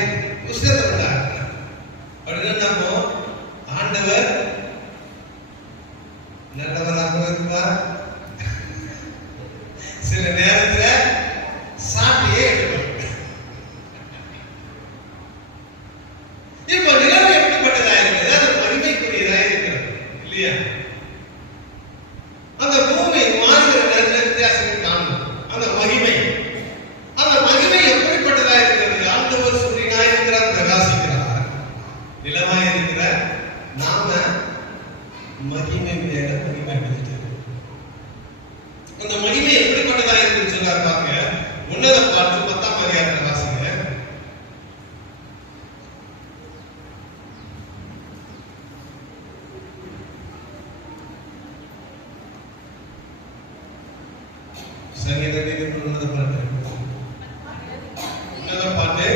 உஷ்ணத்தை உண்டாகும். அப்படின்னு நம்ம ஆண்டவர் நல்லவராக இருப்பார். சில நேரத்துல சாப்பிட்டே எடுப்பார். இப்போ நிலவு எப்படிப்பட்டதாக இருக்கிறது? அது மகிமைக்குரியதாக இருக்கிறது இல்லையா? அந்த பூமி மாறுகிற நேரத்தில் வித்தியாசம் காணும். அந்த மகிமை எப்படிப்பட்டதாக இருக்கிறது? ஆண்டவர் சூரியனாய் இருக்கிறார், பிரகாசிக்கிறார். நிலவாய் இருக்கிற நாம மகிமை மேல மகிமை அடைஞ்சிட்டு. அந்த மகிமை எப்படிப்பட்டதாக இருக்குன்னு சொன்னார் பாருங்க. உன்னத பாட்டு 10ஆம் அதிகாரத்தை வாசிங்க. சங்கீதத்தின் உன்னத பாட்டு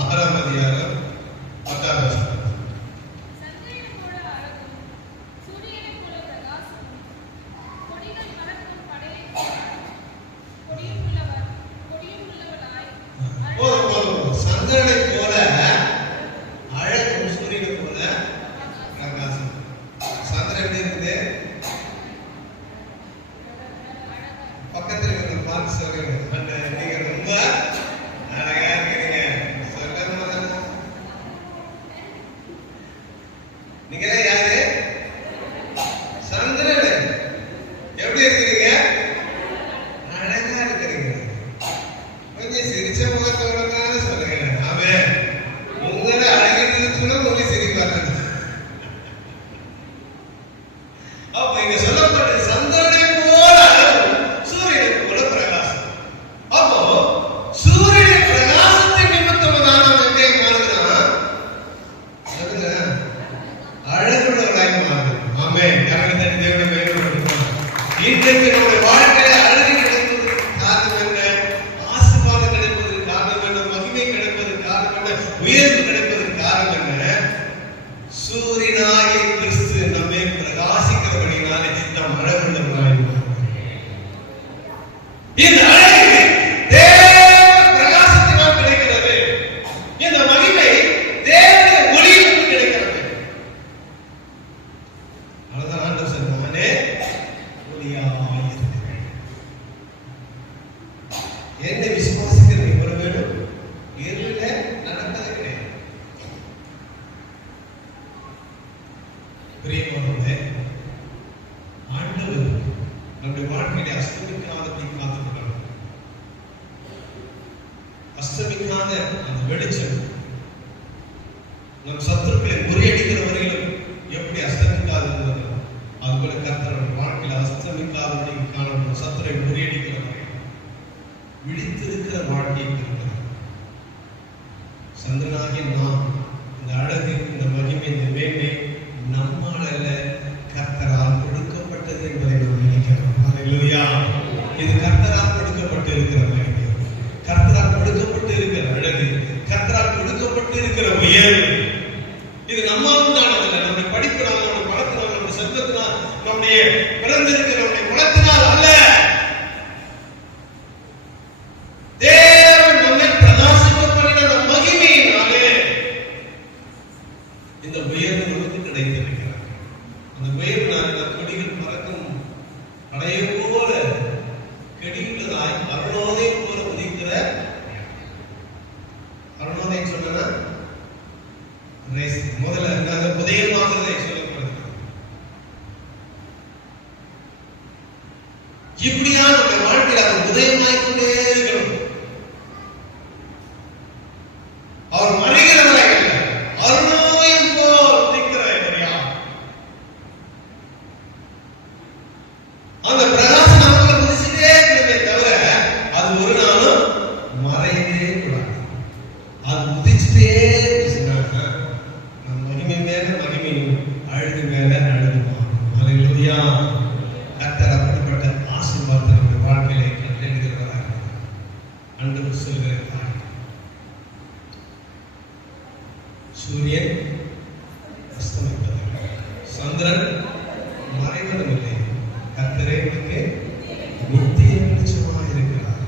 6ஆம் அதிகாரம் பிரியமானவர்களே, ஆண்டவர் நம்முடைய வாழ்க்கையிலே அஸ்தமிக்காதபடி காத்துக்கொள்ளணும். அஸ்தமிக்காத அந்த வெளிச்சம் நம் சத்துருக்களை முறியடிக்கிற வரையிலும் எப்படி அஸ்தமிக்காது இருந்தது, அதுபோல கர்த்தர் வாழ்க்கையில் அஸ்தமிக்காதபடி காணப்படும் சத்துரை முறியடிக்கிற வரையிலும் விழித்திருக்கிற வாழ்க்கையை பெறுகிறார். சந்திரனாகிய நாம் இந்த அழகு, இந்த மகிமை, இந்த மேன்மை நம்மால் அல்ல, கர்த்தரால் கொடுக்கப்பட்டது என்பதை நாம் நினைக்கிறோம். அல்லேலூயா. இது கர்த்தரால் கொடுக்கப்பட்டு இருக்கிற மகிமை, கர்த்தரால் கொடுக்கப்பட்டு இருக்கிற அழகு, கர்த்தரால் கொடுக்கப்பட்டு இருக்கிற உயர்வு. இது நம்மால் உண்டானதில்லை. நம்முடைய படிப்பினால், நம்முடைய பணத்தினால், நம்முடைய செல்வத்தினால், நம்முடைய பிறந்திருக்கிற நம்முடைய குலத்தினால் அல்ல. தேவன் நம்மை பிரகாசிக்க பண்ணின மகிமையினாலே இந்த உயர்வு நமக்கு கிடைத்திருக்கிறார். அந்த உயர்வினால் கொடிகள் பறக்கும் அடைய போல கெடிகளாய் அருணோதயம் போல உதிக்கிற, அருணோதயம் சொன்னா முதல்ல உதயமாகிறதை சொல்லப்படுகிறது. இப்படியா நம்முடைய வாழ்க்கையில் அவர் உதயமாய்க்கொண்டே இருக்கணும். அவர் மறைகிறவராய் அல்ல, அருணோதயம் போல் உதிக்கிறவரையா. அந்த பிரகாசம் நமக்குள்ள உதிச்சுட்டே இருக்கிறதே தவிர அது ஒரு நாளும் மறையவே கூடாது. அது உதிச்சுட்டே இருந்துச்சுன்னா நம்ம மகிமை மேல மகிமையும், அழகு மேல அழகுமாகும். அல்லேலூயா. கர்த்தர் அப்படிப்பட்ட ஆசீர்வாதத்தை நம்முடைய வாழ்க்கையிலே கட்டளையிடுகிறவராக ஆண்டவர் சொல்கிறார். சூரியன் அஸ்தமிப்பதில்லை, சந்திரன் மறைவதும் இல்லை, கர்த்தரே நமக்கு நித்திய வெளிச்சமாக இருக்கிறார்.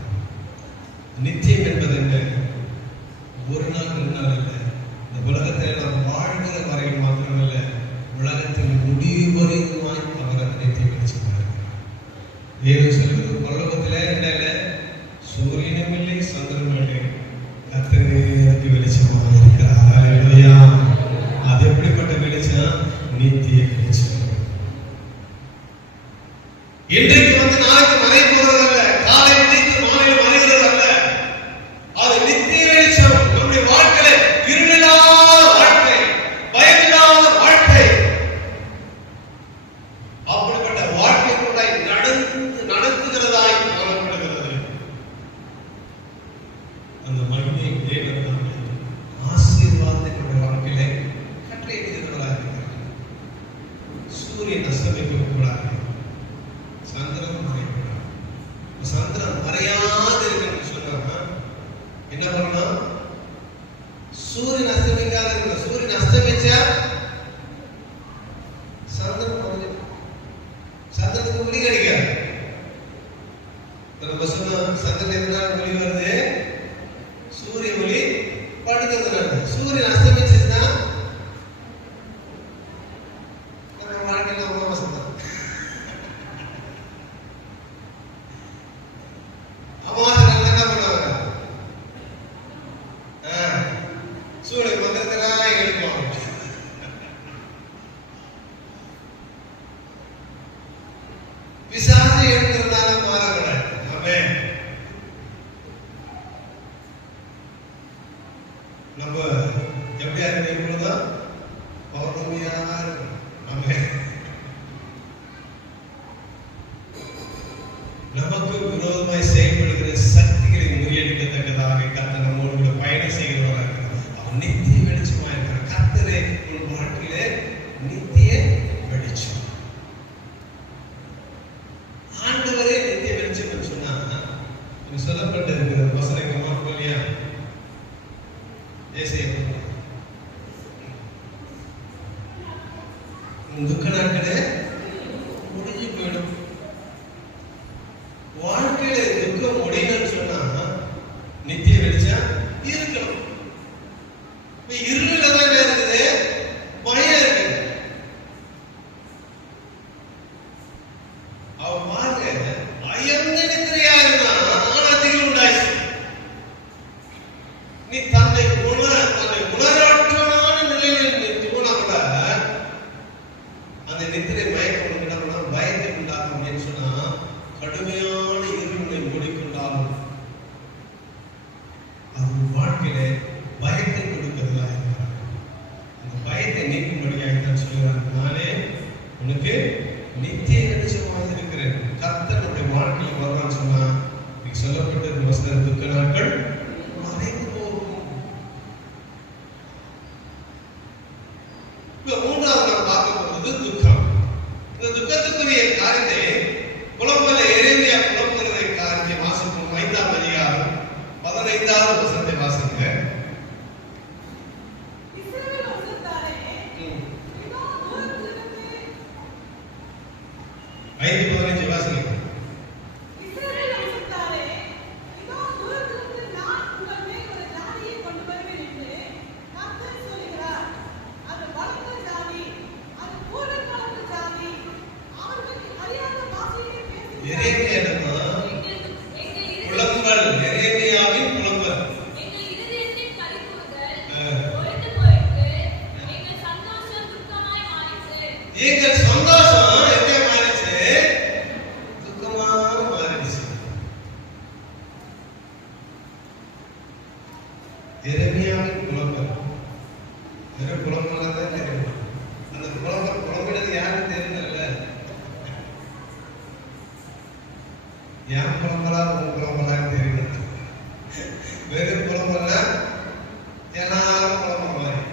நித்தியம் என்பது என்ன? ஒரு நாள் 2 நாள் அல்ல, இந்த உலகத்தில் நாம் வாழ்கிற வரையில் மாத்திரமல்ல, உலகத்தில் முடிவு வரையுமாய் அவர் நித்திய வெளிச்சமாக இருக்கிறார். வேறு சொல்வது, பரலோகத்திலே என்ன இல்லை, சூரியனும் இல்லை, சந்திரனும் இல்லை, கர்த்தரே எனக்கு வெளிச்சமாக இருக்கிறார். அல்லேலூயா. அது எப்படிப்பட்ட வெளிச்சம்? நித்திய வெளிச்சம். இன்றைக்கு நாளைக்கு மறை போறதல்ல, காலை உதித்து மாலையில் மறைகிறதல்ல, அது நித்திய வெளிச்சம். நம்முடைய வாழ்க்கையில இருளில்லாத வாழ்க்கை, பயமில்லாத வாழ்க்கை, அப்படிப்பட்ட வாழ்க்கை கூட நடத்துகிறதாய் காணப்படுகிறது. அந்த மகிமை தேவன் ஆசீர்வாதத்தை நம்முடைய வாழ்க்கையில கட்டளையிடுகிறவராக இருக்கிறார். சூரியன் அஸ்தமிக்க கூடாது, சந்திரன் மறையக்கூடாது. சந்திரன் மறையாது இருக்கணும்னு சொன்னா என்ன பண்ணணும்? சூரியன் அஸ்தமிக்காத இருக்கணும். சூரியன் அஸ்தமிச்சா சந்திரன் மறையும். சந்திரனுக்கு ஒளி கிடைக்காது. நம்ம சொன்னோம், சந்திரன் எதனால ஒளி வருது? சூரிய ஒளி படுக்கிறதுனால. சூரியன் அஸ்தமிச்சுன்னா நம்ம வாழ்க்கையில அமாவாசை தான். அமாவாசை நாள் என்ன பண்ணுவாங்க? சூரியன் மந்திரத்தெல்லாம் எழுப்புவாங்க. பிசாசு எழுப்புறதுனால மாறக்கூடாது. ஆமென். நம்ம எப்படியா இருக்கணும்? பௌர்ணமியா இருக்கணும். ஆமென். நமக்கு விரோதமாய் செயல்படுகிற சக்திகளை முறியடிக்கத்தக்கதாக கர்த்தர் நம்மோடு கூட பயணம் செய்கிறவராக இருக்கிறார். அவர் நித்திய வெளிச்சமாக இருக்கிறார். கர்த்தரே உன் வாழ்க்கையிலே நித்திய வெளிச்சம். ஆண்டவரே நித்திய வெளிச்சம் சொன்னா சொல்லப்பட்டிருக்கிற வசனங்கள் மாற்றம் இல்லையா? துக்க நாட்களே முடிஞ்சு போயிடும். வாழ்க்கையில துக்கம் முடியணும்னு சொன்னா நித்திய வெளிச்சம் இருக்கணும். இருள தான் இருக்குது, பயம் இருக்கு. அவ பாருங்க, பயந்து நித்திரையா இருந்தா ஆனதிகள் உண்டாயிடுச்சு. நீ தன்னை உணரற்றவனான நிலையில் நீ போனா கூட இப்ப மூன்றாவது நாம் பார்க்க போவது துக்கம். இந்த துக்கத்துக்குரிய காரியத்தை புலம்பல எரேமியா புலம்புகிற காரியத்தை வாசிப்போம். 5ஆம் அதிகாரம் 15வது வசனத்தை வாசிங்க. எங்கள் சந்தோஷம் எப்படி மாறிச்சு? துக்கமாக மாறிடுச்சு. எரேமியாவின் புலம்பல். வெறும் புலம்பல் தான் தெரியும். அந்த புலம்பினது யாரும் தெரியல. யார் புலம்பலா உங்க புலம்பலான்னு தெரியல. வெறும் புலம்பல்னா எல்லாரும் புலம்ப மாதிரி.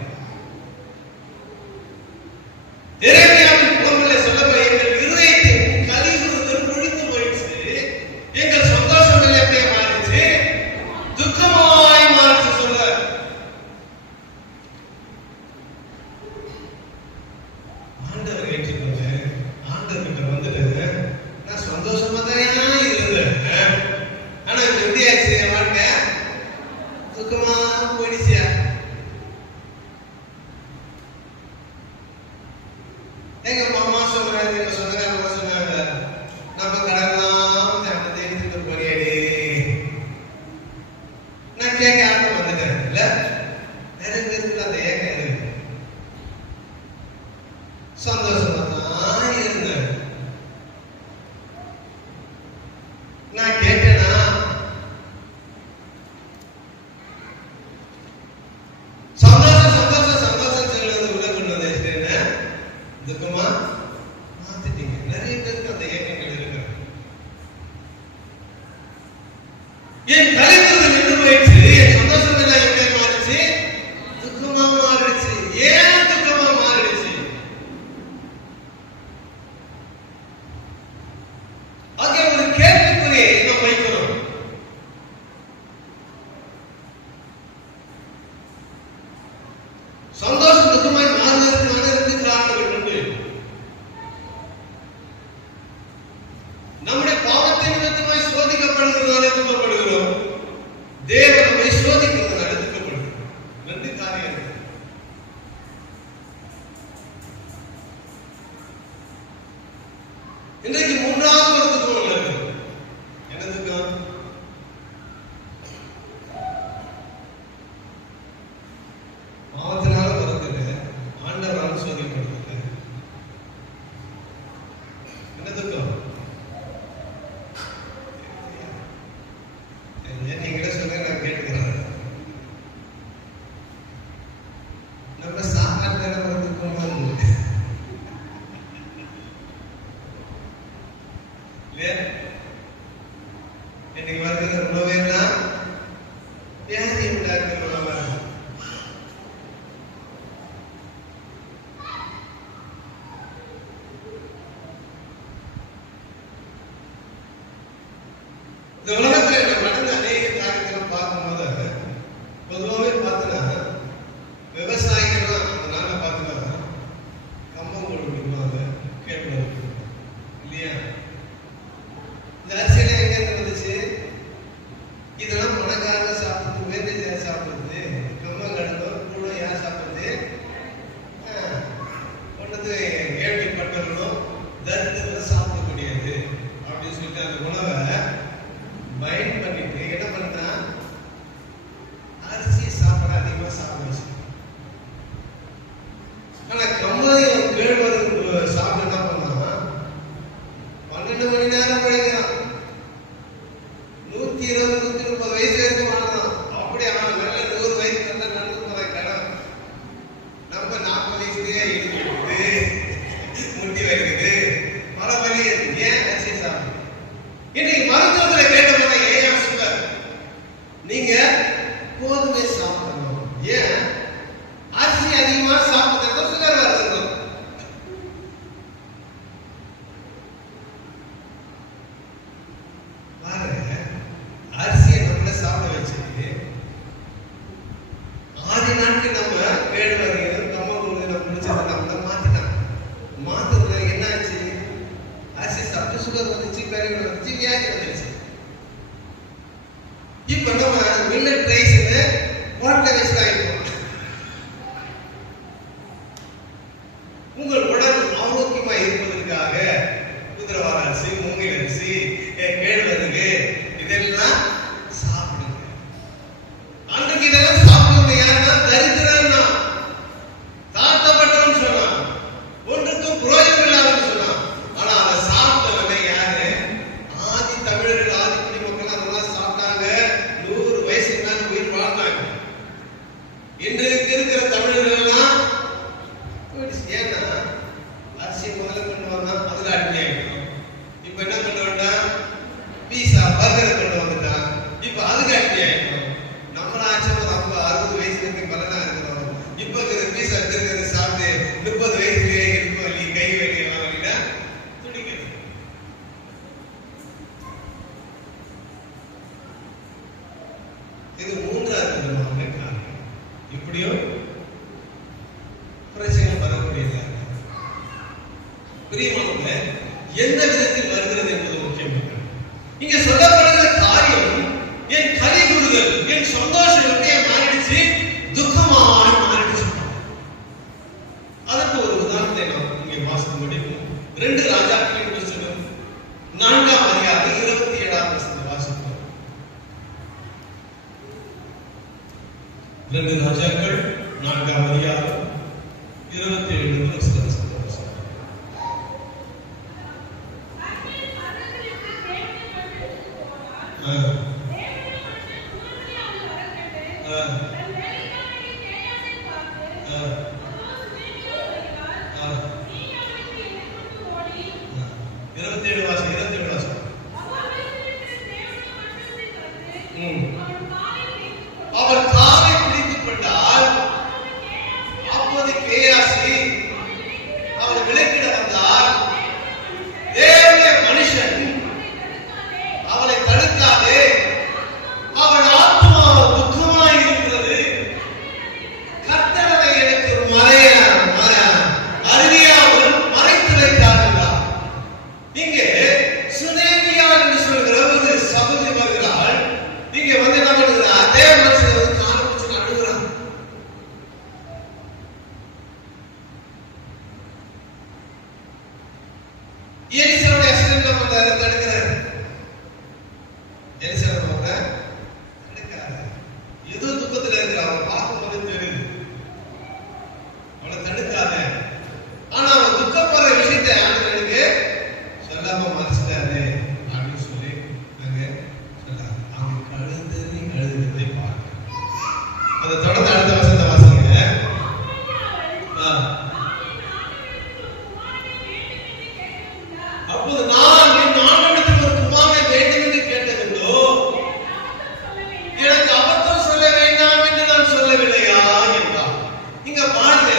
எங்க மாமா சொல்றாரு, எங்க சொந்தக்காரங்க சொன்னாங்க, நம்ம கடலாம் தேடிட்டு போறியாடி. நான் கேட்க ஆட்டம் வந்துட்டேன். இல்ல நிறைய பேருக்கு அந்த ஏக்கம் இருக்கு. சந்தோஷமா தான் இருந்தேன். நான் கேட்டேனா துக்கமா மாத்திட்டீங்க. நிறைய பேருக்கு அந்த ஏக்கங்கள் இருக்கு. என் கலைஞர்கள் நின்று போயிடுச்சு. என் சந்தோஷம் எல்லாம் எப்படி மாறிச்சு? துக்கமா மாறிடுச்சு. ஏன் துக்கமா மாறிடுச்சு? அங்கே ஒரு கேள்விக்குறியை நம்ம வைக்கிறோம். சந்தோஷம் துக்கமாய் மாறுவதற்கான நம்முடைய பாவத்தின் நிமித்தமாய் சோதிக்கப்படுகிறதால துக்கப்படுகிறோம். தேவன் நம்மை சோதிக்கிறதுனால துக்கப்படுகிறோம். ரெண்டு காரியம் இருக்கு. இன்றைக்கு மூன்றாவது ஒரு துக்கம் உள்ளது. என்ன துக்கம்? பாவத்தினால வருது, ஆண்டவரால் சோதிக்கப்படுது. என்ன துக்கம்? நீங்களே சொல்ல நான் கேட்டுக்கிறேன். நம்ம சாப்பாட்டு துக்கமா இருக்கு. இன்னைக்கு வருகிற உணவுனா வியாதி உண்டாக்குற உணவா இருக்கு. இந்த உலகத்துல நடந்த அநேக காரியங்களை பார்க்கும்போது பொதுவாகவே பார்த்தனா விவசாயிகள் நாங்க பார்த்தனா கம்பம் கொடுப்பாங்க, கேட்பாங்க இல்லையா? இந்த அரிசியெல்லாம் எங்க இருந்து வந்துச்சு? இதெல்லாம் பணக்காரங்க சாப்பிடுறது, வேந்தேஜ் யார் சாப்பிடுறது? கம்பம் கடுப்பம் கூட யார் சாப்பிடுறது? கொண்டது ஏழ்மைப்பட்டவர்களும் தரித்திரத்தை சாப்பிட முடியாது அப்படின்னு சொல்லிட்டு அந்த உணவை பயன் பண்ணிட்டு பிரியமானவர்களே, எந்த விதத்தில் வருகிறது என்பது முக்கியம். இங்க சொல்லப்படுகிற காரியம் என் கலி கூறுதல், என் சந்தோஷம் எப்படியே மாறிடுச்சு, துக்கமாய் மாறிடுச்சு. அதற்கு ஒரு உதாரணத்தை நாம் இங்கே வாசிக்க முடியும். 2 ராஜாக்களின் புத்தகம் 4ஆம் அதிகாரம் 27ஆம் வசனத்தை வாசிப்போம். 2 ராஜாக்கள் 4ஆம் அதிகாரம் 27 வசனம். அவர் காலை பிடித்துக் கொண்டால் அப்போது கேயாசி அவர் விலக்கிட வந்தால் தேவனுடைய மனுஷன் அவளை தடுக்காதே, அவள் ஆத்மா துக்கமாய் இருக்கிறது, கர்த்தரை எனக்கு அறியாமல் மறைத்து வைத்தார் என்றார். இங்கே சுனேமியா என்று சொல்கிற ஒரு சகோதரி வருகிறாள். இங்க வந்து என்ன பண்ணுகிறார், தேவ மனுஷன் வந்து காலை பிடிச்சு அழுகிறார். எலிசாவுடைய அசிஸ்டன்ட் வந்தாரு, தடுக்கிறார். எலிசா அவங்க தடுக்கிறார். ஏதோ துக்கத்துல இருக்கிறார், அவன் பார்க்கும்போது தெரியுது, அவளை தடுக்காத. ஆனா அவன் துக்கப்படுற விஷயத்தை ஆண்டவருக்கு சொல்லாம மறைச்சிட்டாரு அப்படின்னு சொல்லி அங்க சொன்னார். அவன் கழுதுறதை பார்க்க அதை தொடர்ந்து அடுத்த வசனத்தை வாசிங்க. அப்போது நான் என் ஆண்டவரிடத்தில் ஒரு குமாரனை வேண்டும் என்று கேட்டதுண்டோ, எனக்கு அபத்தம் சொல்ல வேண்டாம் என்று நான் சொல்லவில்லையா என்றார். இங்க பாருங்க,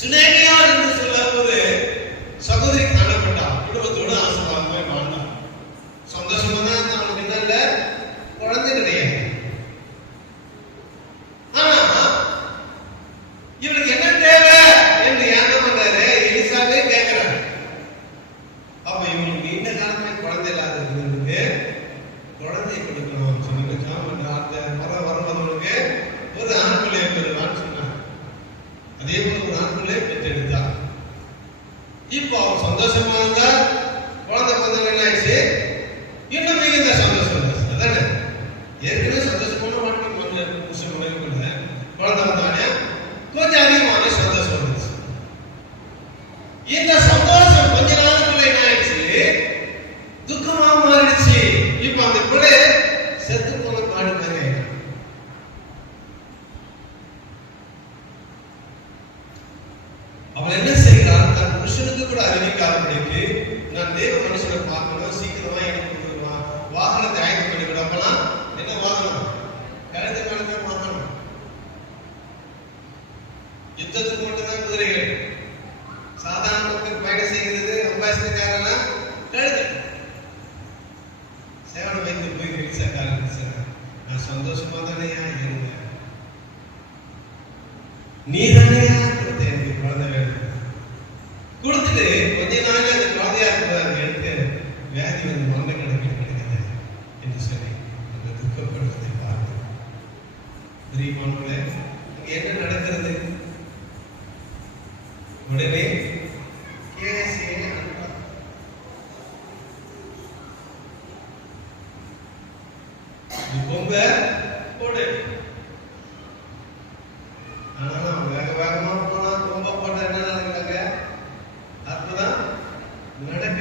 சுனேமியா என்று சொல்ல ஒரு சகோதரி காணப்பட்டார். குடும்பத்தோடு ஆசீர்வாதமாய் வாழ்ந்தார். சந்தோஷமா தான் இருந்தா, அவனுக்கு என்ன இல்ல, குழந்தை கிடையாது. ஆனா இவனுக்கு என்ன தேவை என்று என்ன பண்றாரு, எலிசாவே கேட்கிறார். அப்ப இவனுக்கு இந்த காலமே குழந்தை இல்லாத இருந்தவனுக்கு குழந்தை கொடுக்கணும் சொன்னீங்க. வரும்போது ஒரு ஆண் பிள்ளையை பெறுவான்னு சொன்னார். அதே போல ஒரு ஆண் பிள்ளையை பெற்றெடுத்தார். இப்போ அவன் சந்தோஷமா இருந்தா, குழந்தை கொஞ்சம் என்ன ஆயிடுச்சு, இன்னும் மிகுந்த சந்தோஷம் அதானே. ஏற்கனவே சந்தோஷமான வாழ்க்கை கொஞ்சம் நிமிஷம் குழந்தை வந்தானே கொஞ்சம் அதிகமான சந்தோஷம் வந்துச்சு. இந்த சந்தோஷம் கொஞ்ச நாளுக்குள்ள என்ன ஆயிடுச்சு, துக்கமா மாறிடுச்சு. இப்ப அந்த பிள்ளை செத்து போன பாடு மாதிரி. அவள் என்ன செய்கிறார், தன் புருஷனுக்கு கூட அறிவிக்காதபடிக்கு நான் தேவ மனுஷனை பார்க்கணும், சீக்கிரமா எனக்கு வாகனத்தை ஆயத்தம் பண்ணிவிடும். அப்பெல்லாம் என்ன வாகனம், கழுத வாகனம். யுத்தத்துக்கு மட்டும்தான் குதிரைகள், சாதாரண மக்கள் பயணம் செய்கிறது அம்பாசிடர்காரெல்லாம் கழுது. சேவனை வைத்து போய் ரிக்ஷாக்காரன் நான் சந்தோஷமா தானேயா இருந்தேன், நீ தானேயா கொடுத்த எனக்கு குழந்தை வேணும் கொடுத்துட்டு கொஞ்ச நாள் அந்த குழந்தையா இருக்கிறாங்க எடுத்து வியாதி வந்து மரண கணக்கில் கிடைக்கிறது என்று சொல்லி அந்த துக்கப்படுவதை பார்க்கிறோம். பிரியமானவர்களே, என்ன நடக்கிறது, உடனே கேசியை அனுப்பார். பொங்க போடு. ஆனா வேக வேகமா போனா ரொம்ப போட்டா என்ன நடக்கிறாங்க, அற்புதம் நடக்க.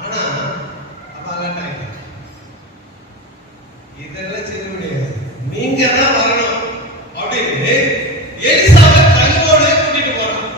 ஆனா அப்ப அலட்டாயிட்டு இதெல்லாம் செய்ய முடியாது, நீங்க தான் வரணும் அப்படின்னு எலிசாவை கல்வோடு கூட்டிட்டு போறான்.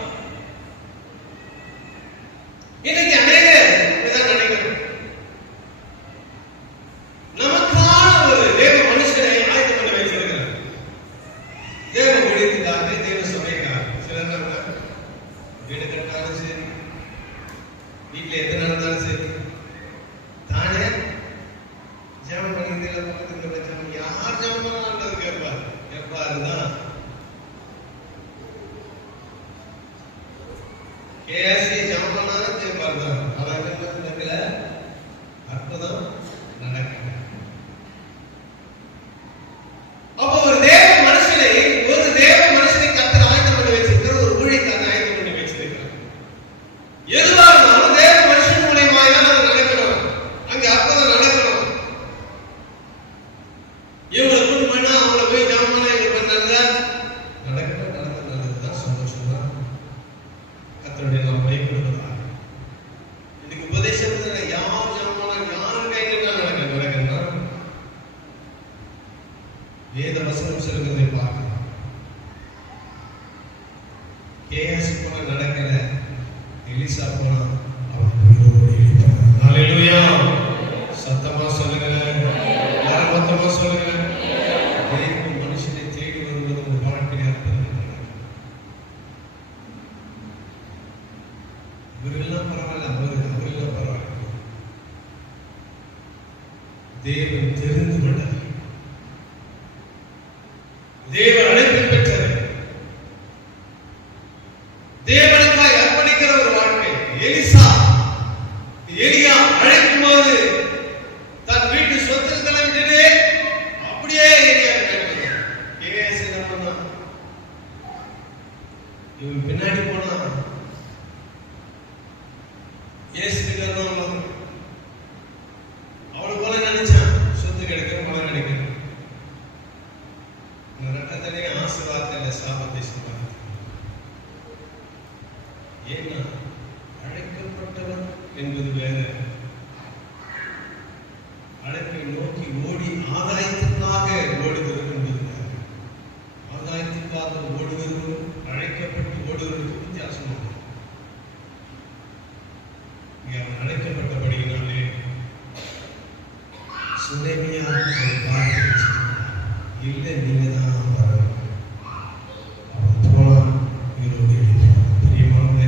வேத வசனம் சொல்கிறதை பார்க்கலாம். கேஎஸ் போல நடக்கிற எலிசா போனா ஹல்லேலூயா. சத்தமா சொல்லுங்க, எல்லாரும் மொத்தமா சொல்லுங்க. தேவன் மனுஷனை தேடி வருவது ஒரு வாழ்க்கையா இவரெல்லாம் பரவாயில்ல, அவரெல்லாம் பரவாயில்ல. தேவன் தெரிந்து கொண்டார், தேவன் அழைப்பு பெற்றார், தேவனுக்காய் அர்ப்பணிக்கிற ஒரு வாழ்க்கை. எலியா அழைக்கும் போது தன் வீட்டு சொத்துக்களை விட்டுட்டு அப்படியே எலியா என்ன பண்ணா, இவன் பின்னாடி போனா அவளை போல நினைச்சான், சொத்து கிடைக்கிற பணம் கிடைக்கிற ரத்தத்திலேயே ஆசீர்வாதத்தை சாபத்தை சொல்றாங்க. ஏன்னா அழைக்கப்பட்டவன் என்பது வேற, அழைப்பை நோக்கி ஓடி ஆதாயத்திற்காக ஓடுகிறது என்பது வேற. ஆதாயத்திற்காக ஓடுவதும் அழைக்கப்பட்டு ஓடுவதற்கு வித்தியாசமாகும். அழைக்கப்பட்டபடியினாலே சுனேமியா இல்லை, நீங்க தான் வரணும். அவன் போனான், பிரியமான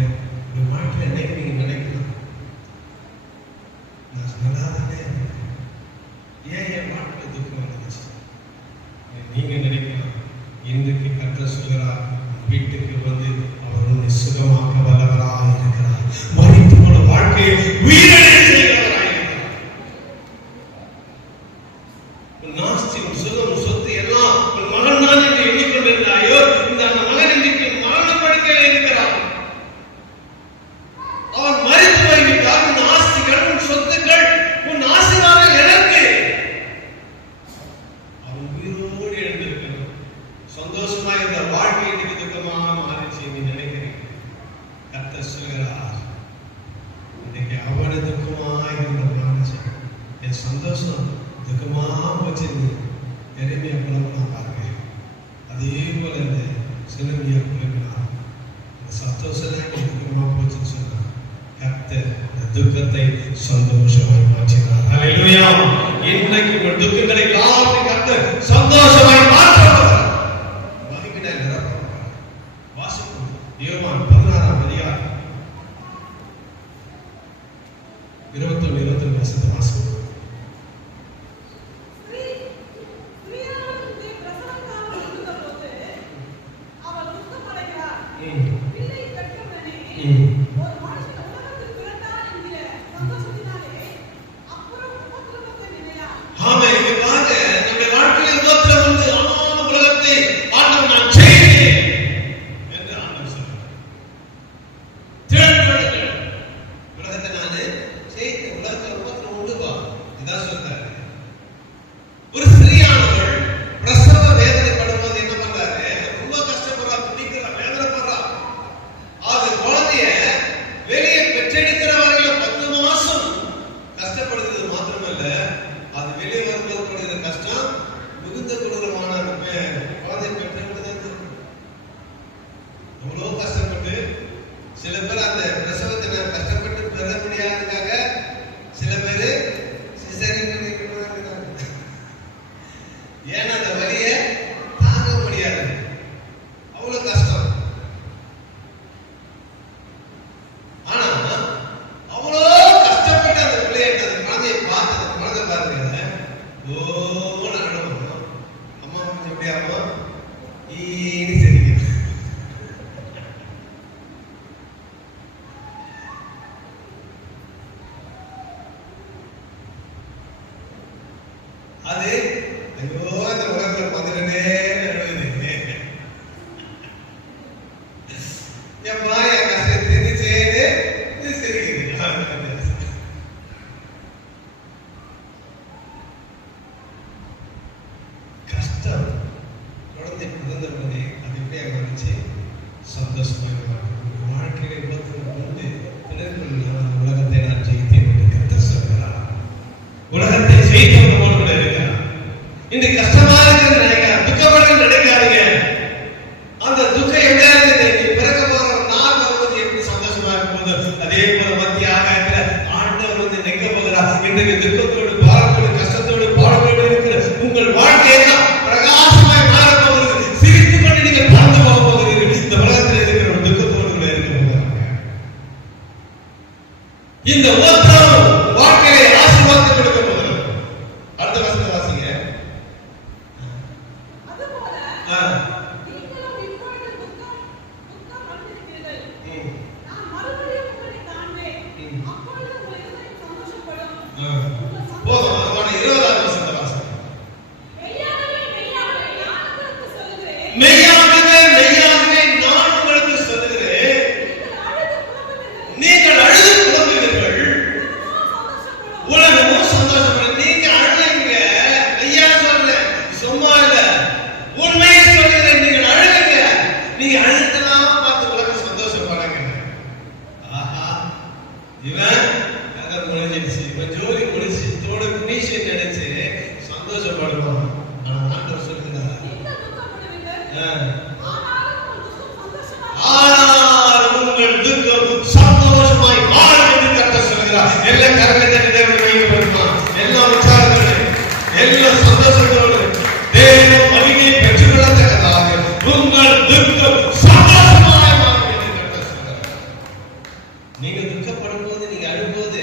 ஒரு வாழ்க்கையில் என்னைக்கு நீங்க நினைக்கலாம், நான் நல்லாதானே ஏன் என் வாழ்க்கையில் துக்கம் வந்துச்சு நீங்க நினைக்கலாம். இன்றைக்கு கர்த்தர் சொல்கிறார், வீட்டுக்கு வந்து அவர் சுகமாக்க வல்லவராக இருக்கிறார். மரித்து போன வாழ்க்கையை உயிரிழந்து நாஸ்தியம் சுகம் சொத்து எல்லாம் உன் மகன் தான் என்று எண்ணிக்கொண்டிருந்தாயோ, இந்த அந்த மகன் இன்றைக்கு மரண படுக்கையில் இருக்கிறான். அவன் மரித்து போய்விட்டார். உன் ஆஸ்திகள், உன் சொத்துக்கள், உன் ஆசீர்வாதம் எதற்கு? அவன் உயிரோடு எழுந்திருக்கிறான். சந்தோஷமா இருந்த வாழ்க்கை இன்னைக்கு துக்கமாக மாறிச்சு நீ நினைக்கிறீங்க. கர்த்தர் சொல்கிறார், இன்னைக்கு அவனை துக்கமாக இருந்த மாறிச்சு, என் சந்தோஷம் துக்கமாக போச்சு. எரேமியா புலம்புனா பாருங்க, அதே போல இந்த சிலம்பியா புலம்பினா இந்த சந்தோஷம் துக்கமாக போச்சுன்னு சொன்னார். கர்த்தர் இந்த துக்கத்தை சந்தோஷமாய் மாற்றினார். ஹல்லேலூயா. இன்னைக்கு உங்கள் துக்கங்களை எல்லாத்தையும் கர்த்தர் சந்தோஷமாய் மாற்றுவார். மகிமையிலே நிரப்புவார். வாசிப்போம் யோவான் 16ஆம் அதிகாரம் 21 வசனத்தை வாசிப்போம். ஒரு ஸ்திரீயானவள் பிரசவ வேதனைப்படும் போது என்ன பண்றாரு? ரொம்ப கஷ்டப்படுறா, துடிக்கிறா, வேதனைப்படுறா. அது குழந்தைய வெளியே பெற்றெடுக்கிறவர்கள் 10 மாசம் கஷ்டப்படுகிறது மாத்திரமல்ல, அது வெளியே வரும்போது படுகிற கஷ்டம் மிகுந்த கொடூரமான குழந்தை பெற்றெடுக்கிறது. அவ்வளோ கஷ்டப்பட்டு சில பேர் அந்த பிரசவத்தை கஷ்டப்பட்டு பெற முடியாததுக்காக சில பேர் சிசேரியன் ஏன்னா அந்த வலியை தாங்க முடியாது, அவ்வளவு கஷ்டம். ஆனா அவ்வளோ கஷ்டப்பட்டு அந்த பிள்ளைய அந்த குழந்தையை பார்த்து அந்த குழந்தை பாருங்க ஓன்னு அழுவும். அம்மா கொஞ்சம் எப்படி ஆகும்? ஈனி சரிங்க. அது ஐயோ இந்த உலகத்துல வந்துட்டே என் மாய கஷ்டத்தை தெரிஞ்சேன்னு சரிங்க. கஷ்டம் குழந்தை பிறந்த உடனே அது எப்படி வந்துச்சு? சந்தோஷமா வாழ்க்கையை கொண்டு பிள்ளைகள் உலகத்தை நான் ஜெயித்தேன் என்று கர்த்தர் சொல்கிறார். உலகத்தை ஜெயித்தவன் போல இருக்கிறார். இன்று கஷ்டமா இருக்கிறது நினைக்கிறார், போதும். அதுக்கான 20வது வசனத்தை வாசிங்க. மெய்யாகவே மெய்யாகவே நான் உங்களுக்கு சொல்லுகிறேன், நீங்கள் அழுது புலம்புவீர்கள், உலகமும் சந்தோஷப்படும். நீங்க அழுங்க, ஐயா சொல்றேன், சும்மா இல்ல, உண்மையை சொல்லுகிறேன். நீங்கள் அழுங்க, நீங்க அழுத்தலாம் பார்த்து உலகம் சந்தோஷப்படுங்க. ஆஹா, இவன் கதை முடிஞ்சிடுச்சு, இவன் ஜோலி முடிச்சு தோடு மீசை நினைச்சு சந்தோஷப்படுவான். ஆனா ஆண்டவர் சொல்லுகிறார், ஆனால் உங்கள் துக்கம் சந்தோஷமாய் மாறும் என்று கர்த்தர் சொல்கிறார். எல்லா கரங்களை தேவன் வைக்கப்படுமா, எல்லா உற்சாகத்தோடு, எல்லா சந்தோஷத்தோடு தேவ மகிமையை பெற்றுக்கொள்ளத்தக்கதாக உங்கள் துக்கம் சந்தோஷமாய் மாறும் என்று கர்த்தர் சொல்கிறார். நீங்க துக்கப்படும் போது, நீங்க அழும்போது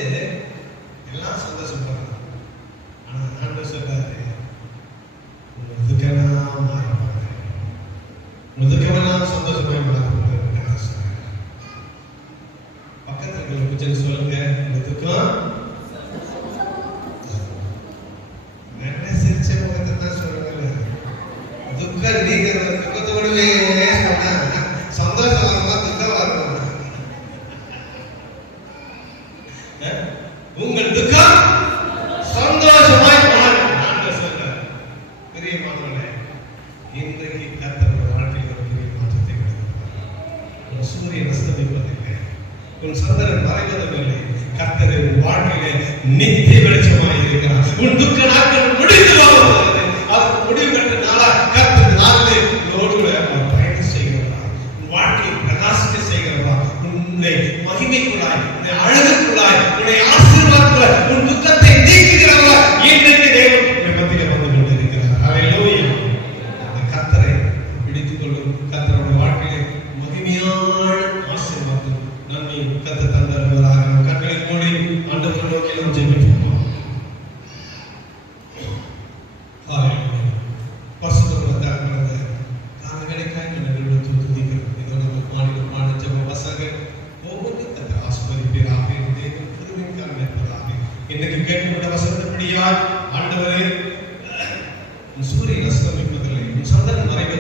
எல்லாம் சந்தோஷப்படணும். ஆனா ஆண்டவர் சொல்றாரு, உங்க துக்கமெல்லாம் மாறப்போகுது, உங்க துக்கமெல்லாம் சந்தோஷமாய் மாறப்போகுது. பக்கத்துல இருக்கிற குச்சன் சொல்லுங்க, உங்க துக்கம் நல்ல சிரிச்ச முகத்தை தான் சொல்லுங்க. துக்கம் நீங்க துக்கத்தோடவே சொன்னா சந்தோஷம் வரலாம், துக்கம் வரலாம். உங்கள் துக்கம் சந்தோஷமாய் மாறும். ஆண்டவர் சொல்றார். பிரியமானவர்களே, இன்றைக்கு கர்த்தர் வாழ்க்கையில் ஒரு பெரிய மாற்றத்தை கொடுக்கிறார். உன் சூரியன் அஸ்தமிப்பதில்லை, உன் சந்திரன் மறைவதில்லை. கர்த்தர் உன் வாழ்க்கையிலே நித்திய வெளிச்சமாய் இருக்கிறார். உன் துக்க நாட்கள் முடிந்து போகிறது. அது முடிவு கட்ட நாளா கர்த்தர் நாளிலே உன்னோடு கூட பயணம் செய்கிறதா, உன் வாழ்க்கையை பிரகாசிக்க செய்கிறதா, உன்னை மகிமைக்குள்ளாய், உன்னை அழகுக்குள்ளாய், உன்னை ஆசீர்வாதக்குள்ளாய், உன் துக்கத்தை நீக்குகிறவா இன்றைக்கு தேவன் உன் மத்தியிலே வந்து கொண்டிருக்கிறார். ஹல்லேலூயா. அந்த கர்த்தரை பிடித்துக் கொள்ளும். கர்த்தரோட வாழ்க்கையிலே மகிமையான ஆசீர்வாதம் நன்மை கர்த்தர் தந்தருவதாக. கண்களை மூடி ஆண்டவரை நோக்கி நாம் ஜெபிப்போம். பரிசுத்தமுள்ள தகப்பனே, காலங்களுக்காய் நாங்கள் துதிக்கிறோம். இதோ நம்ம பாடின ஜெப வசனங்கள் ஒவ்வொன்றும் கர்த்தர் ஆசீர்வதிப்பீராக. தேவன் கிருபைக்காக நிற்பதாக. இன்னைக்கு கேட்கப்பட்ட வசனத்தின்படியாய் ஆண்டவரே, உன் சூரியன் அஸ்தமிப்பதில்லை, உன் சந்திரன் மறைவதில்லை.